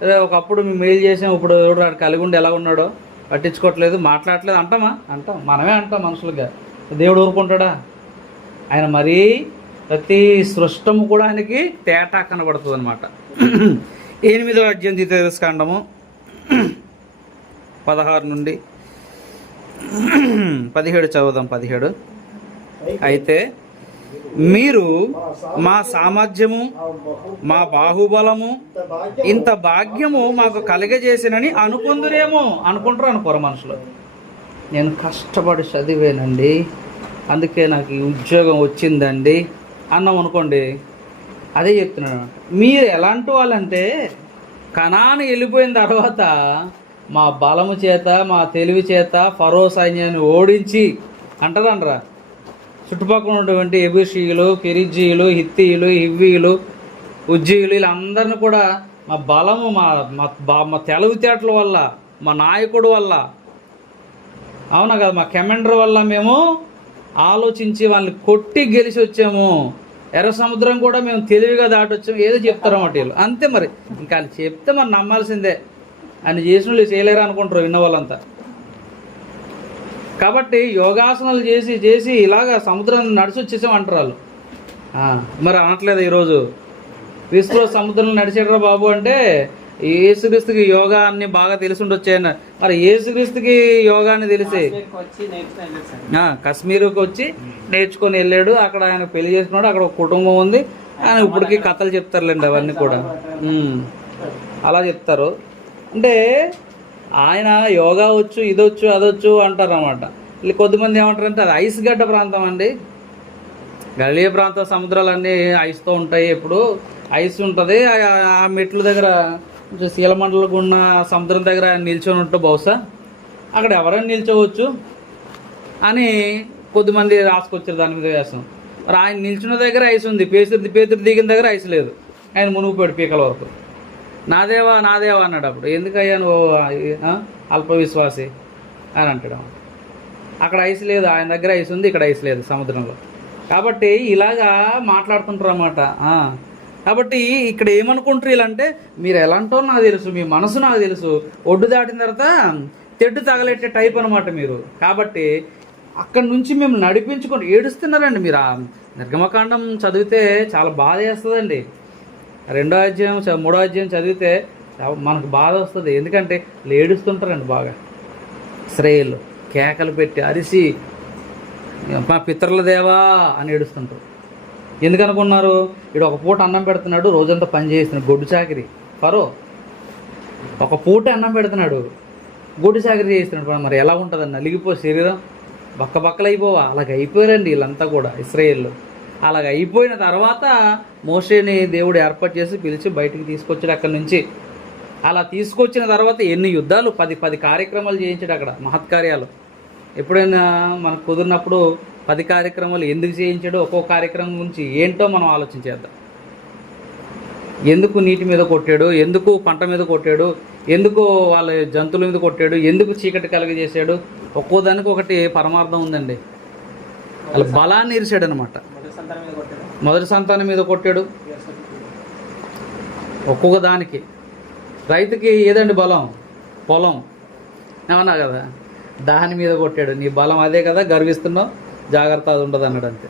అదే ఒకప్పుడు మేము మేలు చేసాం, ఇప్పుడు ఎవడు కలిగి ఉండి ఎలా ఉన్నాడో పట్టించుకోవట్లేదు, మాట్లాడట్లేదు అంటామా? అంటాం, మనమే అంటాం మనుషులుగా. దేవుడు ఊరుకుంటాడా? ఆయన మరీ ప్రతి సృష్టము కూడా ఆయనకి తేటా కనబడుతుంది అనమాట. 8వ అధ్యాయం ద్వితీయోపదేశ కాండము 16 నుండి 17 చదువుదాం. 17 అయితే మీరు మా సామర్థ్యము మా బాహుబలము ఇంత భాగ్యము మాకు కలిగజేసినని అనుకుందురేమో. అనుకోరు మనుషులు. నేను కష్టపడి చదివానండి, అందుకే నాకు ఈ ఉద్యోగం వచ్చిందండి అన్నాం అనుకోండి, అదే చెప్తున్నాను. మీరు ఎలాంటి వాళ్ళంటే కనాను వెళ్ళిపోయిన తర్వాత మా బలము చేత మా తెలివి చేత ఫరో సైన్యాన్ని ఓడించి అంటారా. చుట్టుపక్కల ఉన్నటువంటి ఎబూషీయులు, పెరిజీయులు, హిత్తీయులు, హివ్వీయులు, ఉజ్జీయులు వీళ్ళందరినీ కూడా మా బలము మా తెలివితేటల వల్ల, మా నాయకుడు వల్ల, అవునా కదా, మా కమాండర్ వల్ల మేము ఆలోచించి వాళ్ళని కొట్టి గెలిచి వచ్చాము. ఎర్ర సముద్రం కూడా మేము తెలివిగా దాటొచ్చాము. ఏదో చెప్తారన్నమాట వీళ్ళు. అంతే మరి. ఇంకా వాళ్ళు చెప్తే మనం నమ్మాల్సిందే. అని చేసిన వాళ్ళు చేయలేరు అనుకుంటారు విన్న వాళ్ళంతా. కాబట్టి యోగాసనాలు చేసి చేసి ఇలాగా సముద్రాన్ని నడిచి వచ్చేసాం అంటారు వాళ్ళు. మరి అనట్లేదు ఈరోజు క్రీస్తులో సముద్రంలో నడిచేటరా బాబు అంటే యేసుక్రీస్తుకి యోగా అన్ని బాగా తెలిసి ఉండొచ్చాయన్న. మరి యేసుక్రీస్తుకి యోగాని తెలిసి కశ్మీర్కి వచ్చి నేర్చుకొని వెళ్ళాడు. అక్కడ ఆయన పెళ్లి చేసుకున్నాడు. అక్కడ ఒక కుటుంబం ఉంది. ఆయన ఇప్పటికీ కథలు చెప్తారులేండి అవన్నీ కూడా. అలా చెప్తారు. అంటే ఆయన యోగా వచ్చు, ఇదొచ్చు, అదొచ్చు అంటారు అన్నమాట. వీళ్ళు కొద్దిమంది ఏమంటారంటే అది ఐస్ గడ్డ ప్రాంతం అండి. గలీయ ప్రాంత సముద్రాలన్నీ ఐస్తో ఉంటాయి. ఎప్పుడు ఐస్ ఉంటుంది. ఆ మెట్ల దగ్గర శీలమండలకు ఉన్న సముద్రం దగ్గర ఆయన నిల్చొని ఉంటే బహుశా అక్కడ ఎవరైనా నిల్చోవచ్చు అని కొద్దిమంది రాసుకొచ్చారు దాని మీద వేసం. మరి ఆయన నిల్చున్న దగ్గర ఐస్ ఉంది, పేతురు దిగిన దగ్గర ఐస్ లేదు. ఆయన మునిగిపోయాడు పీకల వరకు. నాదేవా అన్నాడు. అప్పుడు ఎందుకయ్యా నువ్వు అల్ప విశ్వాసి అని అంటాడు. అక్కడ ఐస్ లేదు, ఆయన దగ్గర ఐస్ ఉంది, ఇక్కడ ఐస్ లేదు సముద్రంలో. కాబట్టి ఇలాగా మాట్లాడుతుంటారు అన్నమాట. కాబట్టి ఇక్కడ ఏమనుకుంటారు వీళ్ళంటే, మీరు ఎలాంటో నాకు తెలుసు, మీ మనసు నాకు తెలుసు, ఒడ్డు దాటిన తర్వాత తెడ్డు తగలెట్టే టైప్ అనమాట మీరు. కాబట్టి అక్కడి నుంచి మేము నడిపించుకొని ఏడుస్తున్నారండి. మీరు ఆ నిర్గమకాండం చదివితే చాలా బాధ వేస్తుందండి. 2వ అధ్యాయం 3వ అధ్యాయం చదివితే మనకు బాధ వస్తుంది. ఎందుకంటే ఏడుస్తుంటారండి బాగా. ఇశ్రాయేలు కేకలు పెట్టి అరిసి మా పితరుల దేవా అని ఏడుస్తుంటారు. ఎందుకనుకున్నారు? ఇక్కడ ఒక పూట అన్నం పెడుతున్నాడు, రోజంతా పని చేస్తున్నాడు. గొడ్డు చాకిరి ఫరో ఒక పూట అన్నం పెడుతున్నాడు, గొడ్డు చాకిరి చేస్తున్నాడు. మరి ఎలా ఉంటుందండి? నలిగిపో శరీరం బక్కబక్కలైపోవా? అలాగ అయిపోయారండి వీళ్ళంతా కూడా ఇశ్రాయేలు. అలాగ అయిపోయిన తర్వాత మోషేని దేవుడు ఏర్పాటు చేసి పిలిచి బయటికి తీసుకొచ్చాడు అక్కడి నుంచి. అలా తీసుకొచ్చిన తర్వాత ఎన్ని యుద్ధాలు, 10 కార్యక్రమాలు చేయించాడు అక్కడ, మహత్కార్యాలు. ఎప్పుడైనా మనకు కుదిరినప్పుడు 10 కార్యక్రమాలు ఎందుకు చేయించాడో, ఒక్కొక్క కార్యక్రమం గురించి ఏంటో మనం ఆలోచించేద్దాం. ఎందుకు నీటి మీద కొట్టాడు, ఎందుకు పంట మీద కొట్టాడు, ఎందుకు వాళ్ళ జంతువుల మీద కొట్టాడు, ఎందుకు చీకటి కలుగజేశాడు, ఒక్కో దానికి ఒకటి పరమార్థం ఉందండి. అలా బలాన్ని ఇరిచాడు అనమాట. మొదటి సంతానం మీద కొట్టాడు. ఒక్కొక్క దానికి రైతుకి ఏదండి బలం? పొలం, ఏమన్నా కదా, దాని మీద కొట్టాడు. నీ బలం అదే కదా, గర్విస్తున్నావు, జాగ్రత్త, అది ఉండదు అన్నాడు. అంతే.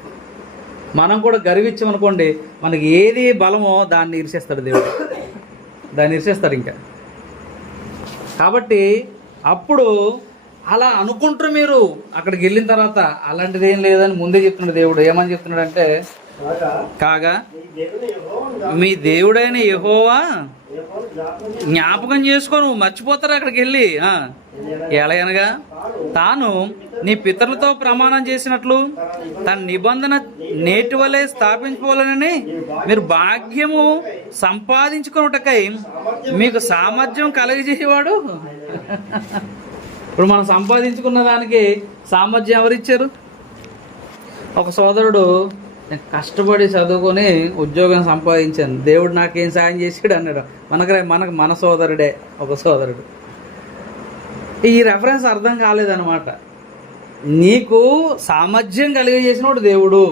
మనం కూడా గర్వించామనుకోండి, మనకి ఏది బలమో దాన్ని ఇరిసేస్తాడు దేవుడు, దాన్ని ఇరిసేస్తాడు ఇంకా. కాబట్టి అప్పుడు అలా అనుకుంటారు మీరు. అక్కడికి వెళ్ళిన తర్వాత అలాంటిది ఏం లేదని ముందే చెప్తున్నాడు దేవుడు. ఏమని చెప్తున్నాడు అంటే, కాగా మీ దేవుడైన యెహోవా జ్ఞాపకం చేసుకో, నువ్వు మర్చిపోతారు అక్కడికి వెళ్ళి. ఎలాగనగా తాను నీ పితరులతో ప్రమాణం చేసినట్లు తన నిబంధన నేటి వలె స్థాపించుకోవాలని మీరు భాగ్యము సంపాదించుకున్నటకై మీకు సామర్థ్యం కలగజేసేవాడు. ఇప్పుడు మనం సంపాదించుకున్న దానికి సామర్థ్యం ఎవరిచ్చారు? ఒక సోదరుడు, నేను కష్టపడి చదువుకొని ఉద్యోగం సంపాదించాను, దేవుడు నాకేం సాయం చేసాడు అన్నాడు. మన సోదరుడే ఒక సోదరుడు. ఈ రెఫరెన్స్ అర్థం కాలేదన్నమాట. నీకు సామర్థ్యం కలిగజేసినోడు దేవుడు.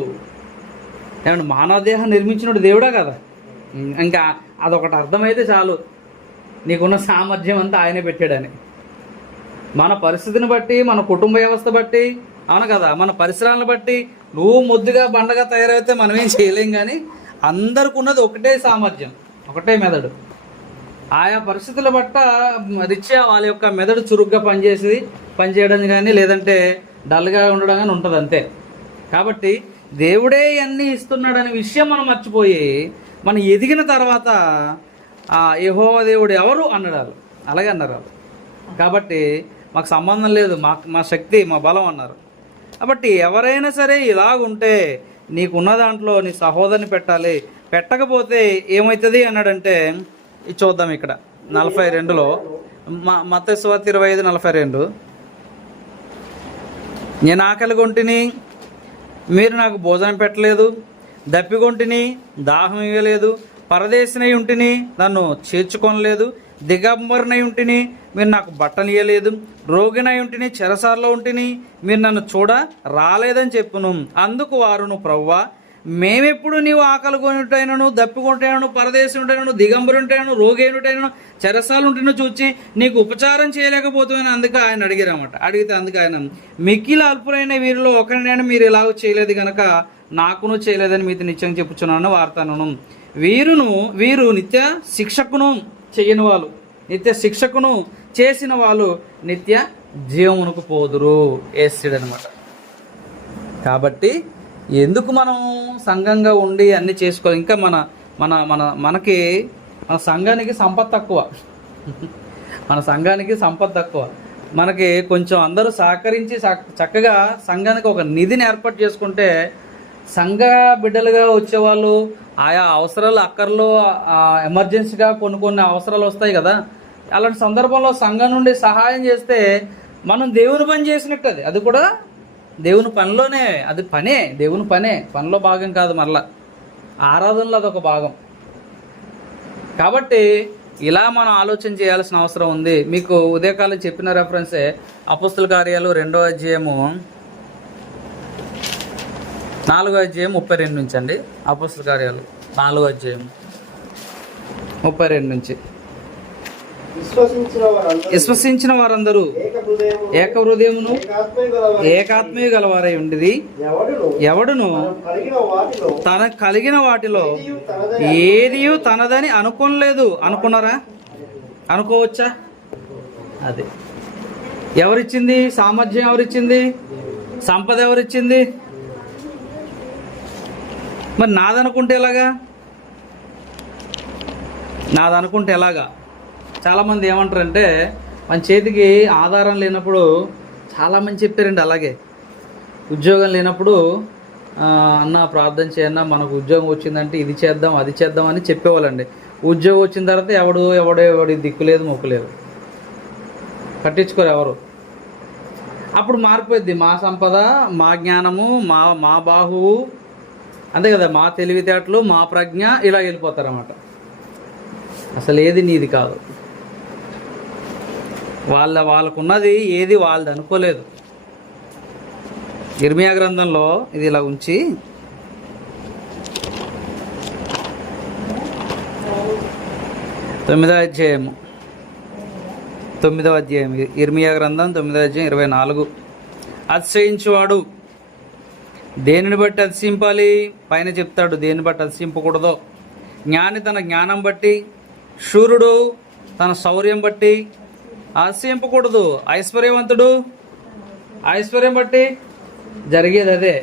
ఏమన్నా మానవదేహం నిర్మించినోడు దేవుడా కదా. ఇంకా అదొకటి అర్థమైతే చాలు, నీకున్న సామర్థ్యం అంతా ఆయనే పెట్టాడని. మన పరిస్థితిని బట్టి, మన కుటుంబ వ్యవస్థ బట్టి, అవును కదా, మన పరిసరాలను బట్టి నువ్వు ముద్దుగా బండగా తయారైతే మనం ఏం చేయలేం. కానీ అందరికి ఉన్నది ఒకటే సామర్థ్యం, ఒకటే మెదడు. ఆయా పరిస్థితుల బట్ట రీత్యా వాళ్ళ యొక్క మెదడు చురుగ్గా పనిచేయడం కానీ, లేదంటే డల్గా ఉండడం కానీ ఉంటుంది, అంతే. కాబట్టి దేవుడే అన్నీ ఇస్తున్నాడనే విషయం మనం మర్చిపోయి, మనం ఎదిగిన తర్వాత యెహోవా దేవుడు ఎవరు అన్నారు, అలాగే అన్నారు వాళ్ళు. కాబట్టి మాకు సంబంధం లేదు, మా శక్తి, మా బలం అన్నారు. కాబట్టి ఎవరైనా సరే ఇలాగుంటే నీకున్న దాంట్లో నీ సహోదరుని పెట్టాలి. పెట్టకపోతే ఏమవుతుంది అన్నాడంటే, ఇది చూద్దాం ఇక్కడ 42లో, మత్తయి సువార్త 25:42. నేను ఆకలిగొంటిని, మీరు నాకు భోజనం పెట్టలేదు, దప్పిగొంటిని, దాహం ఇవ్వలేదు, పరదేశినై ఉంటిని, నన్ను చేర్చుకొనలేదు, దిగంబరనై ఉంటిని, మీరు నాకు బట్టలు ఇవ్వలేదు, రోగినై ఉంటిని, చెరసాల్లో ఉంటిని, మీరు నన్ను చూడ రాలేదని చెప్పును. అందుకు వారును, ప్రవ్వా, మేమెప్పుడు నీవు ఆకలి కొనుటైనను, దప్పికొంటైనను, పరదేశం ఉంటైనను, దిగంబరుంటైనను, రోగి అయినటైనను, చెరసాలు ఉంటేనో చూచి నీకు ఉపచారం చేయలేకపోతున్నాను. అందుకు ఆయన అడిగారన్నమాట. అడిగితే అందుకు ఆయన, మిక్కిలి అల్పులైన వీరిలో ఒకరినైనా మీరు ఇలాగ చేయలేదు కనుక నాకును చేయలేదని మీతో నిత్యం చెప్పుచున్నాను వార్తను. వీరు నిత్య శిక్షకును చేయని వాళ్ళు, నిత్య శిక్షకును చేసిన వాళ్ళు నిత్య జీవమునకు పోదురు వేస్తాడనమాట. కాబట్టి ఎందుకు మనం సంఘంగా ఉండి అన్నీ చేసుకోవాలి? ఇంకా మనకి మన సంఘానికి సంపద తక్కువ, మన సంఘానికి సంపద తక్కువ. మనకి కొంచెం అందరూ సహకరించి చక్కగా సంఘానికి ఒక నిధిని ఏర్పాటు చేసుకుంటే, సంఘ బిడ్డలుగా వచ్చేవాళ్ళు ఆయా అవసరాలు, అక్కర్లో ఎమర్జెన్సీగా కొన్ని అవసరాలు వస్తాయి కదా. అలాంటి సందర్భంలో సంఘం నుండి సహాయం చేస్తే మనం దేవుని పని చేసినట్టు. అది కూడా దేవుని పనిలోనే, అది పనే, దేవుని పనిలో భాగం కాదు, మరలా ఆరాధనలో అదొక భాగం. కాబట్టి ఇలా మనం ఆలోచన చేయాల్సిన అవసరం ఉంది. మీకు ఉదయకాలం చెప్పిన రెఫరెన్సే అపోస్తల కార్యాలు 2వ అధ్యాయము 4వ అధ్యాయం 32 నుంచి అండి. అపోస్తల కార్యాలు 4వ అధ్యాయం 32 నుంచి. విశ్వసించిన వారందరూ ఏక హృదయమును ఏకాత్మీయ గలవారై ఉండిది. ఎవడును తన కలిగిన వాటిలో ఏది తనదని అనుకోలేదు. అనుకున్నారా? అనుకోవచ్చా? అదే ఎవరిచ్చింది? సామర్థ్యం ఎవరిచ్చింది? సంపద ఎవరిచ్చింది? మరి నాదనుకుంటే ఎలాగా? చాలామంది ఏమంటారంటే, మన చేతికి ఆధారం లేనప్పుడు, చాలామంది చెప్పారండి అలాగే, ఉద్యోగం లేనప్పుడు అన్న ప్రార్థన చేయన్నా, మనకు ఉద్యోగం వచ్చిందంటే ఇది చేద్దాం అది చేద్దాం అని చెప్పేవాళ్ళండి. ఉద్యోగం వచ్చిన తర్వాత ఎవడి దిక్కులేదు మొక్కులేదు, పట్టించుకోరు ఎవరు. అప్పుడు మారిపోద్ది, మా సంపద, మా జ్ఞానము, మా బాహువు, అంతే కదా, మా తెలివితేటలు, మా ప్రజ్ఞ, ఇలా వెళ్ళిపోతారన్నమాట. అసలు ఏది నీది కాదు. వాళ్ళకున్నది ఏది వాళ్ళది అనుకోలేదు. ఇర్మియా గ్రంథంలో ఇది ఇలా ఉంచి తొమ్మిదవ అధ్యాయం ఇర్మియా గ్రంథం 9వ అధ్యాయం 24. అతిశయించువాడు దేనిని బట్టి అతిశయింపాలి? పైన చెప్తాడు దేనిని బట్టి అతిశయింపకూడదో. జ్ఞాని తన జ్ఞానం బట్టి, శూరుడు తన శౌర్యం బట్టి అతిశయింపకూడదు. ఐశ్వర్యవంతుడు ఐశ్వర్యం బట్టి జరిగేది అదే.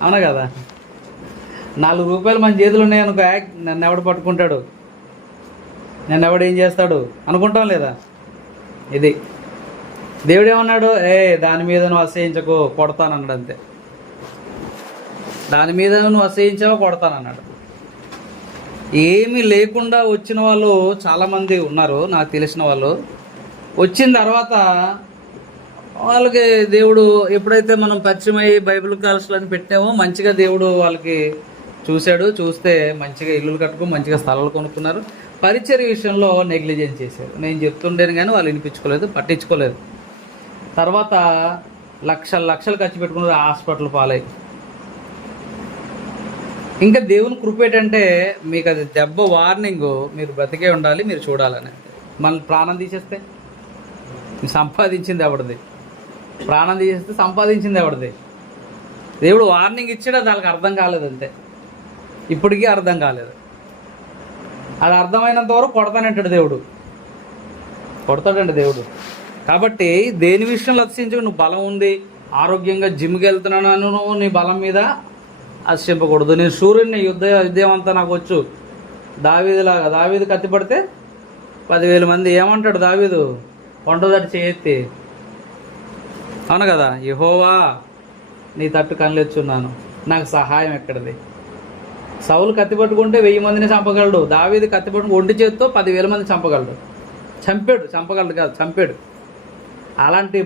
అవునా కదా? 4 రూపాయలు మన చేతులు ఉన్నాయనుకో, నన్ను ఎవడు పట్టుకుంటాడు, నన్ను ఎవడు ఏం చేస్తాడు అనుకుంటాం లేదా? ఇది దేవుడు ఏమన్నాడు? దాని మీద నువ్వు అసహించకు, కొడతానన్నాడు. అంతే, దాని మీద నువ్వు అసహించావో కొడతానన్నాడు. ఏమీ లేకుండా వచ్చిన వాళ్ళు చాలామంది ఉన్నారు, నాకు తెలిసిన వాళ్ళు. వచ్చిన తర్వాత వాళ్ళకి దేవుడు ఎప్పుడైతే మనం పరిచయం అయ్యి బైబిల్ క్లాసులని పెట్టామో మంచిగా దేవుడు వాళ్ళకి చూశాడు. చూస్తే మంచిగా ఇల్లులు కట్టుకుని మంచిగా స్థలాలు కొనుక్కున్నారు. పరిచర్య విషయంలో నెగ్లిజెన్స్ చేశారు. నేను చెప్తుండేను కానీ వాళ్ళు వినిపించుకోలేదు, పట్టించుకోలేదు. తర్వాత లక్షలు ఖర్చు పెట్టుకున్నారు, హాస్పిటల్ పాలై. ఇంకా దేవుని కృప ఏంటంటే మీకు అది దెబ్బ వార్నింగ్, మీరు బ్రతికే ఉండాలి, మీరు చూడాలని. మళ్ళీ ప్రాణం తీసేస్తే సంపాదించింది ఎవరిది? ప్రాణం తీసేస్తే సంపాదించింది ఎవరిది? దేవుడు వార్నింగ్ ఇచ్చాడు, దానికి అర్థం కాలేదు. అంతే, ఇప్పటికీ అర్థం కాలేదు. అది అర్థమైనంత వరకు కొడతానంటాడు దేవుడు, కొడతాడండి దేవుడు. కాబట్టి దేని విషయంలో అతిశయించు. నువ్వు బలం ఉంది, ఆరోగ్యంగా జిమ్కి వెళ్తున్నాను, నువ్వు నీ బలం మీద అతిశయింపకూడదు. నేను సూర్యుడిని యుద్ధం అంతా నాకు వచ్చు. దావీదులాగా, దావీదు కత్తి పడితే 10,000 మంది. ఏమంటాడు దావీదు? కొండదటి చేయెత్తి, అవును కదా, యెహోవా నీ తట్టు కళ్ళెచ్చున్నాను, నాకు సహాయం ఎక్కడిది? సౌలు కత్తి పట్టుకుంటే 1000 మందిని చంపగలడు. దావీదు కత్తి పట్టుకుని ఒంటి చేత్తో 10,000 మంది చంపగలడు. చంపగలడు కాదు, చంపాడు. అలాంటి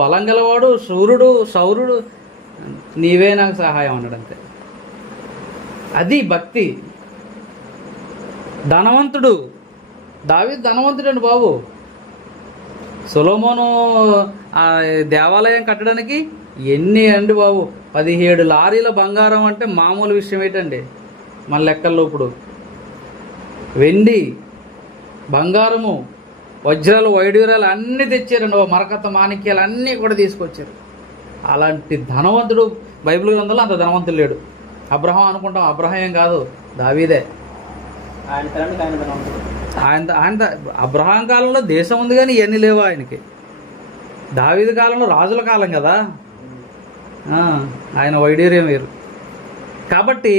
బలం గలవాడు సౌరుడు నీవే నాకు సహాయం అన్నాడు. అంతే, అది భక్తి. ధనవంతుడు దావీదు ధనవంతుడండి బాబు. సొలొమోను దేవాలయం కట్టడానికి ఎన్ని అండి బాబు, 17 లారీల బంగారం అంటే మామూలు విషయం ఏంటండి మన లెక్కల్లో. ఇప్పుడు వెండి, బంగారము, వజ్రాలు, వైడూర్యాలు అన్నీ తెచ్చారండి. మరకత మాణిక్యాలు అన్నీ కూడా తీసుకొచ్చారు. అలాంటి ధనవంతుడు బైబిల్ గ్రంథంలో అంత ధనవంతుడు లేడు. అబ్రహాం అనుకుంటాం, అబ్రహాం ఏం కాదు, దావీదే. ఆయన అబ్రహాం కాలంలో దేశం ఉంది కానీ ఇవన్నీ లేవు ఆయనకి. దావీదు కాలంలో రాజుల కాలం కదా, ఆయన వైడూర్యం వేరు. కాబట్టి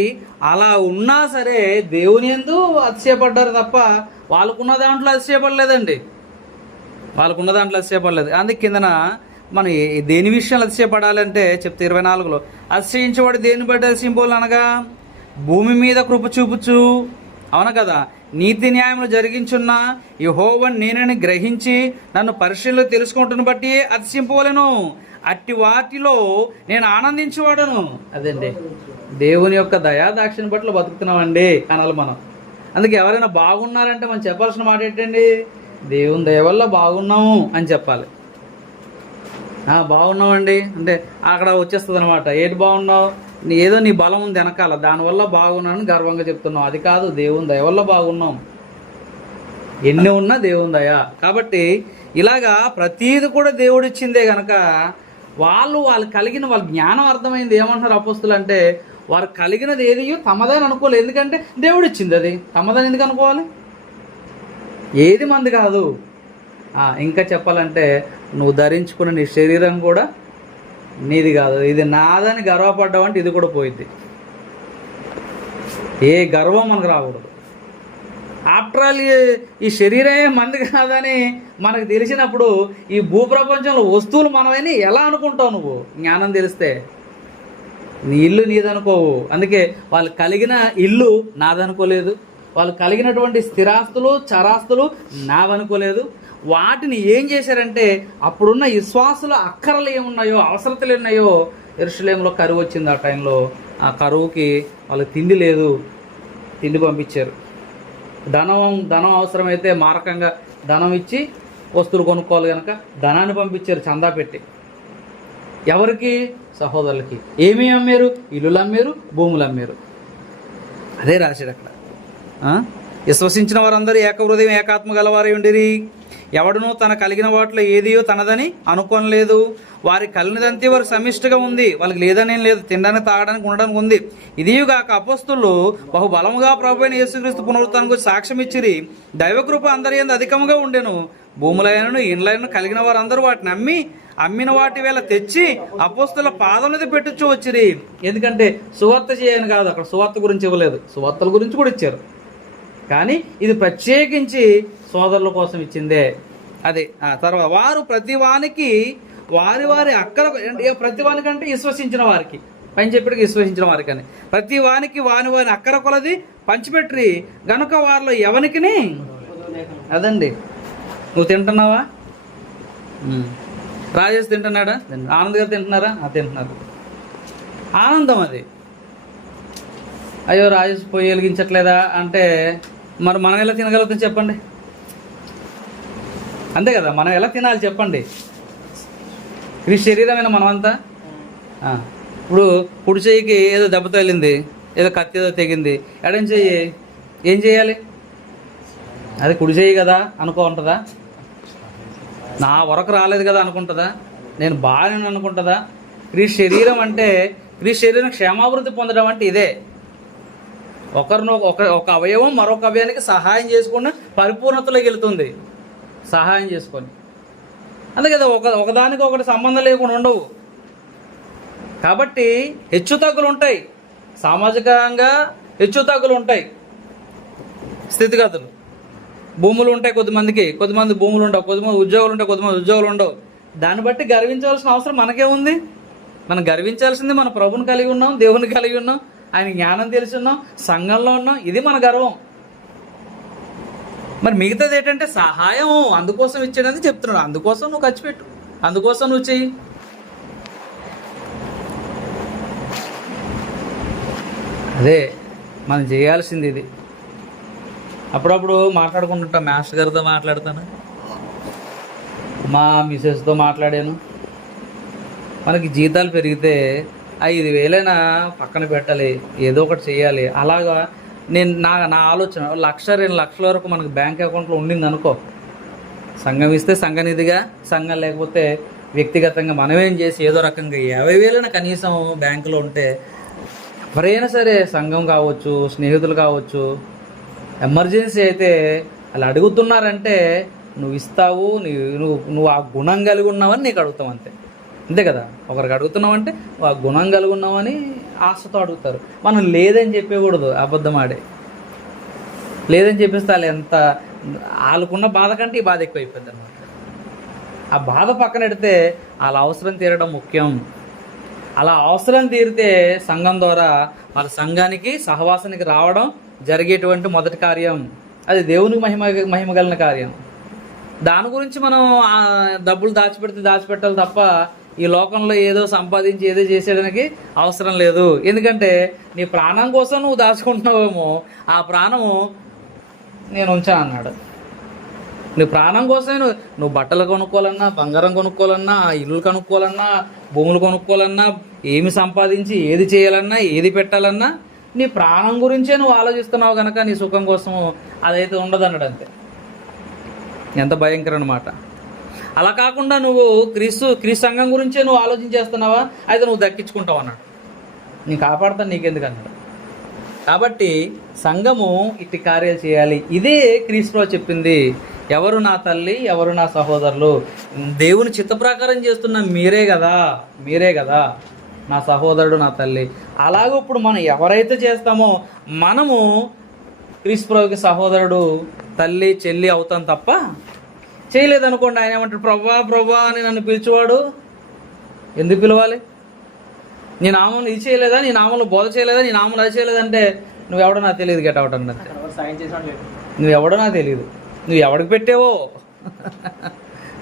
అలా ఉన్నా సరే దేవుని యందు అతిశయపడ్డారు తప్ప వాళ్ళకున్న దాంట్లో అతిశయపడలేదండి. అందుకే కిందన మనం దేని విషయంలో అతిశయపడాలంటే చెప్తే 24లో అతిశయించేవాడు దేని బట్టి అతిశయింపోలు అనగా భూమి మీద కృప చూపుచు, అవును కదా, నీతి న్యాయములు జరిగించున్న యెహోవాను నేనని గ్రహించి నన్ను పరిశీలన తెలుసుకుంటున్న బట్టి అతిశయింపవలెను. అట్టి వాటిలో నేను ఆనందించేవాడను. అదండి దేవుని యొక్క దయాదాక్షిణ బట్టి బతుకుతున్నామండి అనాలి మనం. అందుకే ఎవరైనా బాగున్నారంటే మనం చెప్పాల్సిన మాట ఏంటండి? దేవుని దయ వల్ల బాగున్నాము అని చెప్పాలి. బాగున్నామండి అంటే అక్కడ వచ్చేస్తుంది అనమాట. ఏంటి బాగున్నావు? ఏదో నీ బలం ఉంది వెనకాల, దానివల్ల బాగున్నాను గర్వంగా చెప్తున్నావు. అది కాదు, దేవుని దయ వల్ల బాగున్నాం. ఎన్ని ఉన్నా దేవుని దయ. కాబట్టి ఇలాగా ప్రతీది కూడా దేవుడిచ్చిందే కనుక వాళ్ళు కలిగిన వాళ్ళ జ్ఞానం అర్థమైంది. ఏమంటున్నారు అపోస్తులు అంటే, వారు కలిగినది ఏది తమదని అనుకోలేదు. ఎందుకంటే దేవుడిచ్చింది, అది తమదని ఎందుకు అనుకోవాలి? ఏది మంది కాదు. ఇంకా చెప్పాలంటే నువ్వు ధరించుకున్న నీ శరీరం కూడా నీది కాదు, ఇది నాదని గర్వపడ్డావంటే ఇది కూడా పోయింది. ఏ గర్వం మనకు రాకూడదు. ఆఫ్టర్ ఆల్ ఈ శరీరమే మంది కాదని మనకు తెలిసినప్పుడు ఈ భూప్రపంచంలో వస్తువులు మనమని ఎలా అనుకుంటావు? నువ్వు జ్ఞానం తెలిస్తే నీ ఇల్లు నీదనుకోవు. అందుకే వాళ్ళు కలిగిన ఇల్లు నాదనుకోలేదు, వాళ్ళు కలిగినటువంటి స్థిరాస్తులు చరాస్తులు నావనుకోలేదు. వాటిని ఏం చేశారంటే అప్పుడున్న విశ్వాసుల అక్కరలు ఏమున్నాయో, అవసరతలు ఉన్నాయో, యెరూషలేములో కరువు వచ్చింది. ఆ టైంలో ఆ కరువుకి వాళ్ళకి తిండి లేదు, తిండి పంపించారు. ధనం అవసరమైతే మారకంగా ధనం ఇచ్చి వస్తువులు కొనుక్కోవాలి కనుక ధనాన్ని పంపించారు చందా పెట్టి. ఎవరికి? సహోదరులకి. ఏమీ అమ్మారు? ఇల్లులు అమ్మారు, భూములు అమ్మారు. అదే రాశాడు అక్కడ. విశ్వసించిన వారందరూ ఏకహృదయం ఏకాత్మ గలవారై ఉండిరి. ఎవడునూ తన కలిగిన వాటిలో ఏదియో తనదని అనుకోనలేదు. వారి కలిగినదంతే వారికి సమిష్టిగా ఉంది. వాళ్ళకి లేదనేం లేదు, తినడానికి తాగడానికి ఉండడానికి ఉంది. ఇదిగాక అపొస్తలులు బహుబలముగా ప్రభువైన యేసుక్రీస్తు పునరుత్థానం గురించి సాక్ష్యం ఇచ్చిరి. దైవకృప అందరి యందు అధికముగా ఉండెను. భూములైనను ఇండ్లైనను కలిగిన వారందరూ వాటిని అమ్మిన వాటి వేళ తెచ్చి అపొస్తలుల పాదం మీద పెట్టుచూ వచ్చిరి. ఎందుకంటే సువార్త చేయని కాదు, అక్కడ సువార్త గురించి ఇవ్వలేదు, సువార్తల గురించి కూడా ఇచ్చారు. కానీ ఇది ప్రత్యేకించి సోదరుల కోసం ఇచ్చిందే. అదే తర్వాత వారు ప్రతివానికి వారి అక్కల, ప్రతివానికంటే విశ్వసించిన వారికి, పైన చెప్పిడికి విశ్వసించిన వారికి అని, ప్రతివానికి వాని అక్కర కొలది పంచిపెట్టి గనుక వారిలో ఎవనికిని. అదండి. నువ్వు తింటున్నావా? రాజేష్ తింటున్నాడా? ఆనంద్ గారు తింటున్నారా? తింటున్నారు. ఆనందం అది. అయ్యో రాజేష్ పొయ్యి వెలిగించట్లేదా అంటే మరి మనం ఎలా తినగలుగుతాం చెప్పండి? అంతే కదా, మనం ఎలా తినాలి చెప్పండి? ఇది శరీరమైన మనమంతా. ఇప్పుడు కుడి చెయ్యికి ఏదో దెబ్బ తగిలింది, ఏదో కత్తి ఏదో తెగింది, ఎడం చెయ్యి ఏం చేయాలి? అది కుడి చెయ్యి కదా ఉంటుందా? నా వరకు రాలేదు కదా అనుకుంటుందా? నేను బాగానే అనుకుంటుందా? క్రీస్తు శరీరం అంటే, క్రీస్తు శరీరం క్షేమాభివృద్ధి పొందడం అంటే ఇదే. ఒక అవయవం మరొక అవయవానికి సహాయం చేసుకుని పరిపూర్ణతలోకి వెళుతుంది. సహాయం చేసుకొని, అంతే కదా, ఒకదానికి ఒకటి సంబంధం లేకుండా ఉండవు. కాబట్టి హెచ్చు తగ్గులు ఉంటాయి, సామాజికంగా హెచ్చు తగ్గులు ఉంటాయి, స్థితిగతులు. భూములు ఉంటాయి కొద్దిమందికి, కొద్దిమంది భూములు ఉండవు, కొద్దిమంది ఉద్యోగాలు ఉంటాయి, కొద్దిమంది ఉద్యోగాలు ఉండవు. దాన్ని బట్టి గర్వించవలసిన అవసరం మనకే ఉంది. మనం గర్వించాల్సింది మన ప్రభుని కలిగి ఉన్నాం, దేవుని కలిగి ఉన్నాం, ఆయన జ్ఞానం తెలిసి ఉన్నాం, సంఘంలో ఉన్నాం. ఇది మన గర్వం. మరి మిగతాది ఏంటంటే సహాయం, అందుకోసం ఇచ్చాడని చెప్తున్నాడు. అందుకోసం నువ్వు ఖర్చు పెట్టు, అందుకోసం నువ్వు చెయ్యి. అదే మనం చేయాల్సింది ఇది. అప్పుడప్పుడు మాట్లాడుకుంటుంటాం, మాస్టర్ గారితో మాట్లాడతాను, మా మిసెస్తో మాట్లాడాను. మనకి జీతాలు పెరిగితే 5,000 పక్కన పెట్టాలి, ఏదో ఒకటి చేయాలి. అలాగా నేను నా ఆలోచన 1,00,000 2,00,000 వరకు మనకు బ్యాంక్ అకౌంట్లో ఉండింది అనుకో, సంఘం ఇస్తే సంఘనిధిగా, సంఘం లేకపోతే వ్యక్తిగతంగా మనమేం చేసి ఏదో రకంగా 50,000 కనీసం బ్యాంకులో ఉంటే, ఎవరైనా సరే సంఘం కావచ్చు, స్నేహితులు కావచ్చు, ఎమర్జెన్సీ అయితే వాళ్ళు అడుగుతున్నారంటే నువ్వు ఇస్తావు, నువ్వు ఆ గుణం కలిగి ఉన్నావని నీకు అడుగుతావు. అంతే కదా. ఒకరికి అడుగుతున్నావంటే ఆ గుణం కలిగి ఉన్నామని ఆశతో అడుగుతారు. మనం లేదని చెప్పకూడదు, అబద్ధం ఆడే. లేదని చెప్పేస్తే వాళ్ళు ఎంత, వాళ్ళకున్న బాధ కంటే ఈ బాధ ఎక్కువైపోద్ది అనమాట. ఆ బాధ పక్కన పెడితే వాళ్ళ అవసరం తీరడం ముఖ్యం. అలా అవసరం తీరితే సంఘం ద్వారా వాళ్ళ సంఘానికి సహవాసానికి రావడం జరిగేటువంటి మొదటి కార్యం. అది దేవునికి మహిమ కలిగిన కార్యం. దాని గురించి మనం డబ్బులు దాచిపెట్టాలి తప్ప ఈ లోకంలో ఏదో సంపాదించి ఏదో చేసేయడానికి అవసరం లేదు. ఎందుకంటే నీ ప్రాణం కోసం నువ్వు దాచుకుంటున్నావేమో, ఆ ప్రాణము నేను ఉంచాను అన్నాడు. నీ ప్రాణం కోసమే నువ్వు బట్టలు కొనుక్కోవాలన్నా, బంగారం కొనుక్కోవాలన్నా, ఇల్లు కొనుక్కోవాలన్నా, భూములు కొనుక్కోవాలన్నా, ఏమి సంపాదించి ఏది చేయాలన్నా, ఏది పెట్టాలన్నా నీ ప్రాణం గురించే నువ్వు ఆలోచిస్తున్నావు కనుక నీ సుఖం కోసం అదైతే ఉండదు అన్నాడు. అంతే. ఎంత భయంకరం అన్నమాట. అలా కాకుండా నువ్వు క్రీస్తు సంఘం గురించే నువ్వు ఆలోచించేస్తున్నావా, అయితే నువ్వు దక్కించుకుంటావు అన్నాడు. నేను కాపాడుతాను, నీకెందుకు అన్నాడు. కాబట్టి సంఘము ఇట్టి కార్యాలు చేయాలి. ఇదే క్రీస్తులో చెప్పింది. ఎవరు నా తల్లి, ఎవరు నా సహోదరులు, దేవుని చిత్త ప్రకారం చేస్తున్న మీరే కదా నా సహోదరుడు, నా తల్లి. అలాగే ఇప్పుడు మనం ఎవరైతే చేస్తామో మనము క్రీస్తుకి సహోదరుడు, తల్లి, చెల్లి అవుతాం తప్ప చేయలేదనుకోండి, ఆయన ఏమంటాడు, ప్రభా అని నన్ను పిలిచేవాడు ఎందుకు పిలవాలి? నీ నామం ఇది చేయలేదా, నీ నామంలో బోధ చేయలేదా, నీ నామంలో అది చేయలేదంటే నువ్వెవడో నాకు తెలియదు, గెట్ అవుట్ అన్నది. నువ్వెవడో నాకు తెలియదు, నువ్వు ఎవడికి పెట్టావో.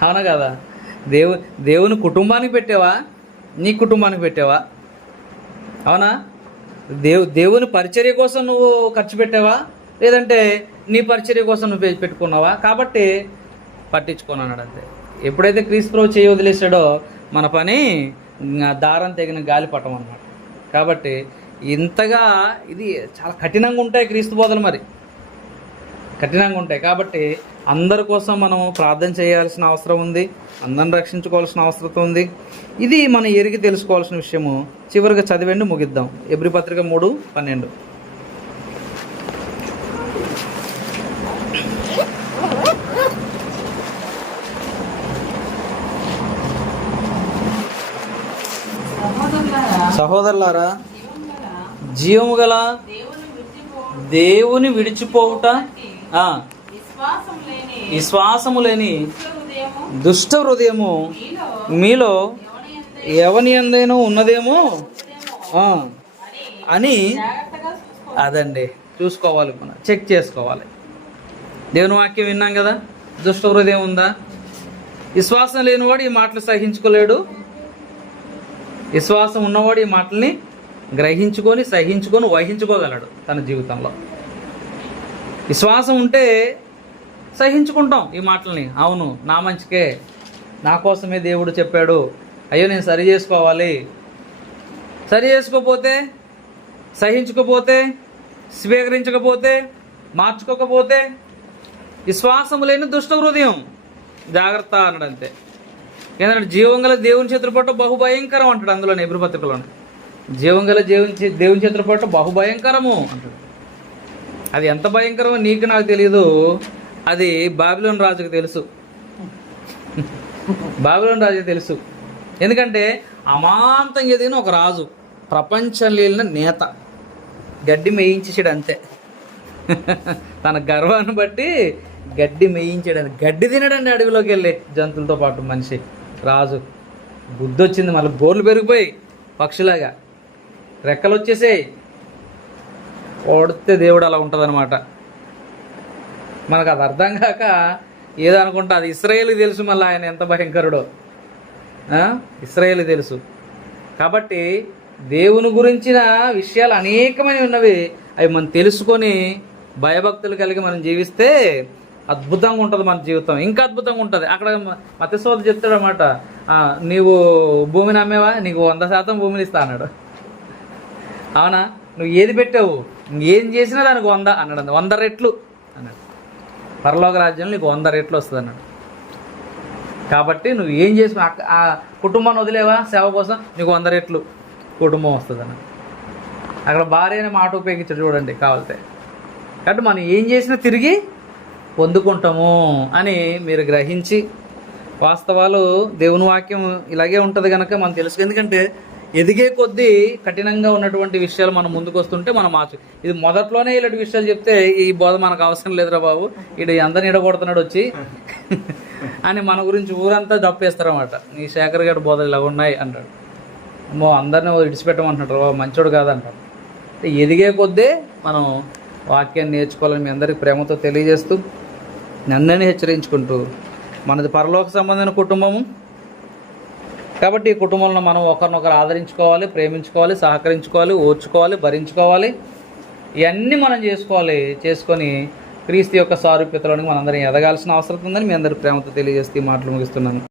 అవునా కదా? దేవుని కుటుంబానికి పెట్టావా, నీ కుటుంబానికి పెట్టావా? అవునా? దేవుని పరిచర్య కోసం నువ్వు ఖర్చు పెట్టావా, లేదంటే నీ పరిచర్య కోసం నువ్వు పెట్టుకున్నావా? కాబట్టి పట్టించుకోను అన్నాడు. అంతే. ఎప్పుడైతే క్రీస్తు చేయి వదిలేసాడో మన పని దారం తెగిన గాలిపటం అన్నమాట. కాబట్టి ఇంతగా ఇది చాలా కఠినంగా ఉంటాయి క్రీస్తు బోధలు, మరి కఠినంగా ఉంటాయి. కాబట్టి అందరి కోసం మనం ప్రార్థన చేయాల్సిన అవసరం ఉంది, అందరిని రక్షించుకోవాల్సిన అవసరం ఉంది. ఇది మనం ఎరిగి తెలుసుకోవాల్సిన విషయము. చివరిగా చదివండి, ముగిద్దాం. ఎబ్రీ పత్రిక 3:12. సహోదరులారా, జీవము గల దేవుని విడిచిపోవుట, విశ్వాసము లేని దుష్ట హృదయము మీలో ఎవని యందైనా ఉన్నదేమో అని అదండి చూసుకోవాలి, మనం చెక్ చేసుకోవాలి. దేవుని వాక్యం విన్నాం కదా, దుష్ట హృదయం ఉందా? విశ్వాసం లేనివాడు ఈ మాటలు సహించుకోలేడు, విశ్వాసం ఉన్నవాడు ఈ మాటల్ని గ్రహించుకొని సహించుకొని వహించుకోగలడు తన జీవితంలో. విశ్వాసం ఉంటే సహించుకుంటాం ఈ మాటల్ని. అవును, నా మంచికే, నా కోసమే దేవుడు చెప్పాడు, అయ్యో నేను సరి చేసుకోవాలి. సరి చేసుకోకపోతే, సహించుకోపోతే, స్వీకరించకపోతే, మార్చుకోకపోతే విశ్వాసం లేని దుష్ట హృదయం, జాగ్రత్త అన్నాడు అంతే. ఏంటంటే జీవం గల దేవుని చేతుల పట్ల బహుభయంకరం అంటాడు అందులోనే ఎబ్రీ పత్రికలోనే. జీవం గల దేవుని చేతుల పట్ల బహుభయంకరము అంటాడు. అది ఎంత భయంకరమో నీకు నాకు తెలియదు, అది బాబిలోను రాజుకు తెలుసు. బాబిలోను రాజుకు తెలుసు. ఎందుకంటే అమాంతంగా ఎదిగిన ఒక రాజు, ప్రపంచం లేని నేత, గడ్డి మేయించేసాడు అంతే. తన గర్వాన్ని బట్టి గడ్డి మేయించాడు, గడ్డి తినడండి అడవిలోకి వెళ్ళి జంతువులతో పాటు మనిషి. రాజు బుద్ధి వచ్చింది, మళ్ళీ గోర్లు పెరిగిపోయి పక్షిలాగా రెక్కలు వచ్చేసాయి. ఓడితే దేవుడు అలా ఉంటుందన్నమాట. మనకు అది అర్థం కాక ఏదో అనుకుంటా, అది ఇశ్రాయేలుకి తెలుసు మళ్ళీ ఆయన ఎంత భయంకరుడో. ఇశ్రాయేలుకి తెలుసు. కాబట్టి దేవుని గురించిన విషయాలు అనేకమైన ఉన్నవి, అవి మనం తెలుసుకొని భయభక్తులు కలిగి మనం జీవిస్తే అద్భుతంగా ఉంటుంది మన జీవితం, ఇంకా అద్భుతంగా ఉంటుంది. అక్కడ మత్స్యసోద చెప్తాడు అన్నమాట, నీవు భూమిని అమ్మేవా, నీకు 100% భూమిని ఇస్తా అన్నాడు. అవునా, నువ్వు ఏది పెట్టావు, ఏం చేసినా దానికి 100 అన్నాడు, 100 రెట్లు అన్నాడు. పరలోక రాజ్యంలో నీకు 100 రెట్లు వస్తుంది అన్నాడు. కాబట్టి నువ్వు ఏం చేసినా, ఆ కుటుంబాన్ని వదిలేవా సేవ కోసం, నీకు 100 రెట్లు కుటుంబం వస్తుంది అన్నాడు. అక్కడ భార్య అనే మాట ఉపయోగించాడు చూడండి కావాలితే. కాబట్టి మనం ఏం చేసినా తిరిగి పొందుకుంటాము అని మీరు గ్రహించి, వాస్తవాలు దేవుని వాక్యం ఇలాగే ఉంటుంది కనుక మనం తెలుసు. ఎందుకంటే ఎదిగే కొద్దీ కఠినంగా ఉన్నటువంటి విషయాలు మనం ముందుకు వస్తుంటే మనం ఇది మొదట్లోనే ఇలాంటి విషయాలు చెప్తే ఈ బోధ మనకు అవసరం లేదురా బాబు, ఇటు అందరిని ఇడగొడుతున్నాడు వచ్చి అని మన గురించి ఊరంతా దప్పేస్తారన్నమాట. ఈ శేఖర్ గారి బోధలు ఇలా ఉన్నాయి అంటాడు, అమ్మో అందరినీ విడిచిపెట్టమంటున్నాడు, మంచోడు కాదంటాడు. ఎదిగే కొద్దీ మనం వాక్యాన్ని నేర్చుకోవాలని మీ అందరికీ ప్రేమతో తెలియజేస్తూ, నన్నని హెచ్చరించుకుంటూ, మనది పరలోక సంబంధమైన కుటుంబము కాబట్టి ఈ కుటుంబంలో మనం ఒకరినొకరు ఆదరించుకోవాలి, ప్రేమించుకోవాలి, సహకరించుకోవాలి, ఓర్చుకోవాలి, భరించుకోవాలి. ఇవన్నీ మనం చేసుకొని క్రీస్తు యొక్క సారూప్యతలోనికి మనందరం ఎదగాల్సిన అవసరం ఉందని మీ అందరి ప్రేమతో తెలియజేస్తూ ఈ మాటలు ముగిస్తున్నాను.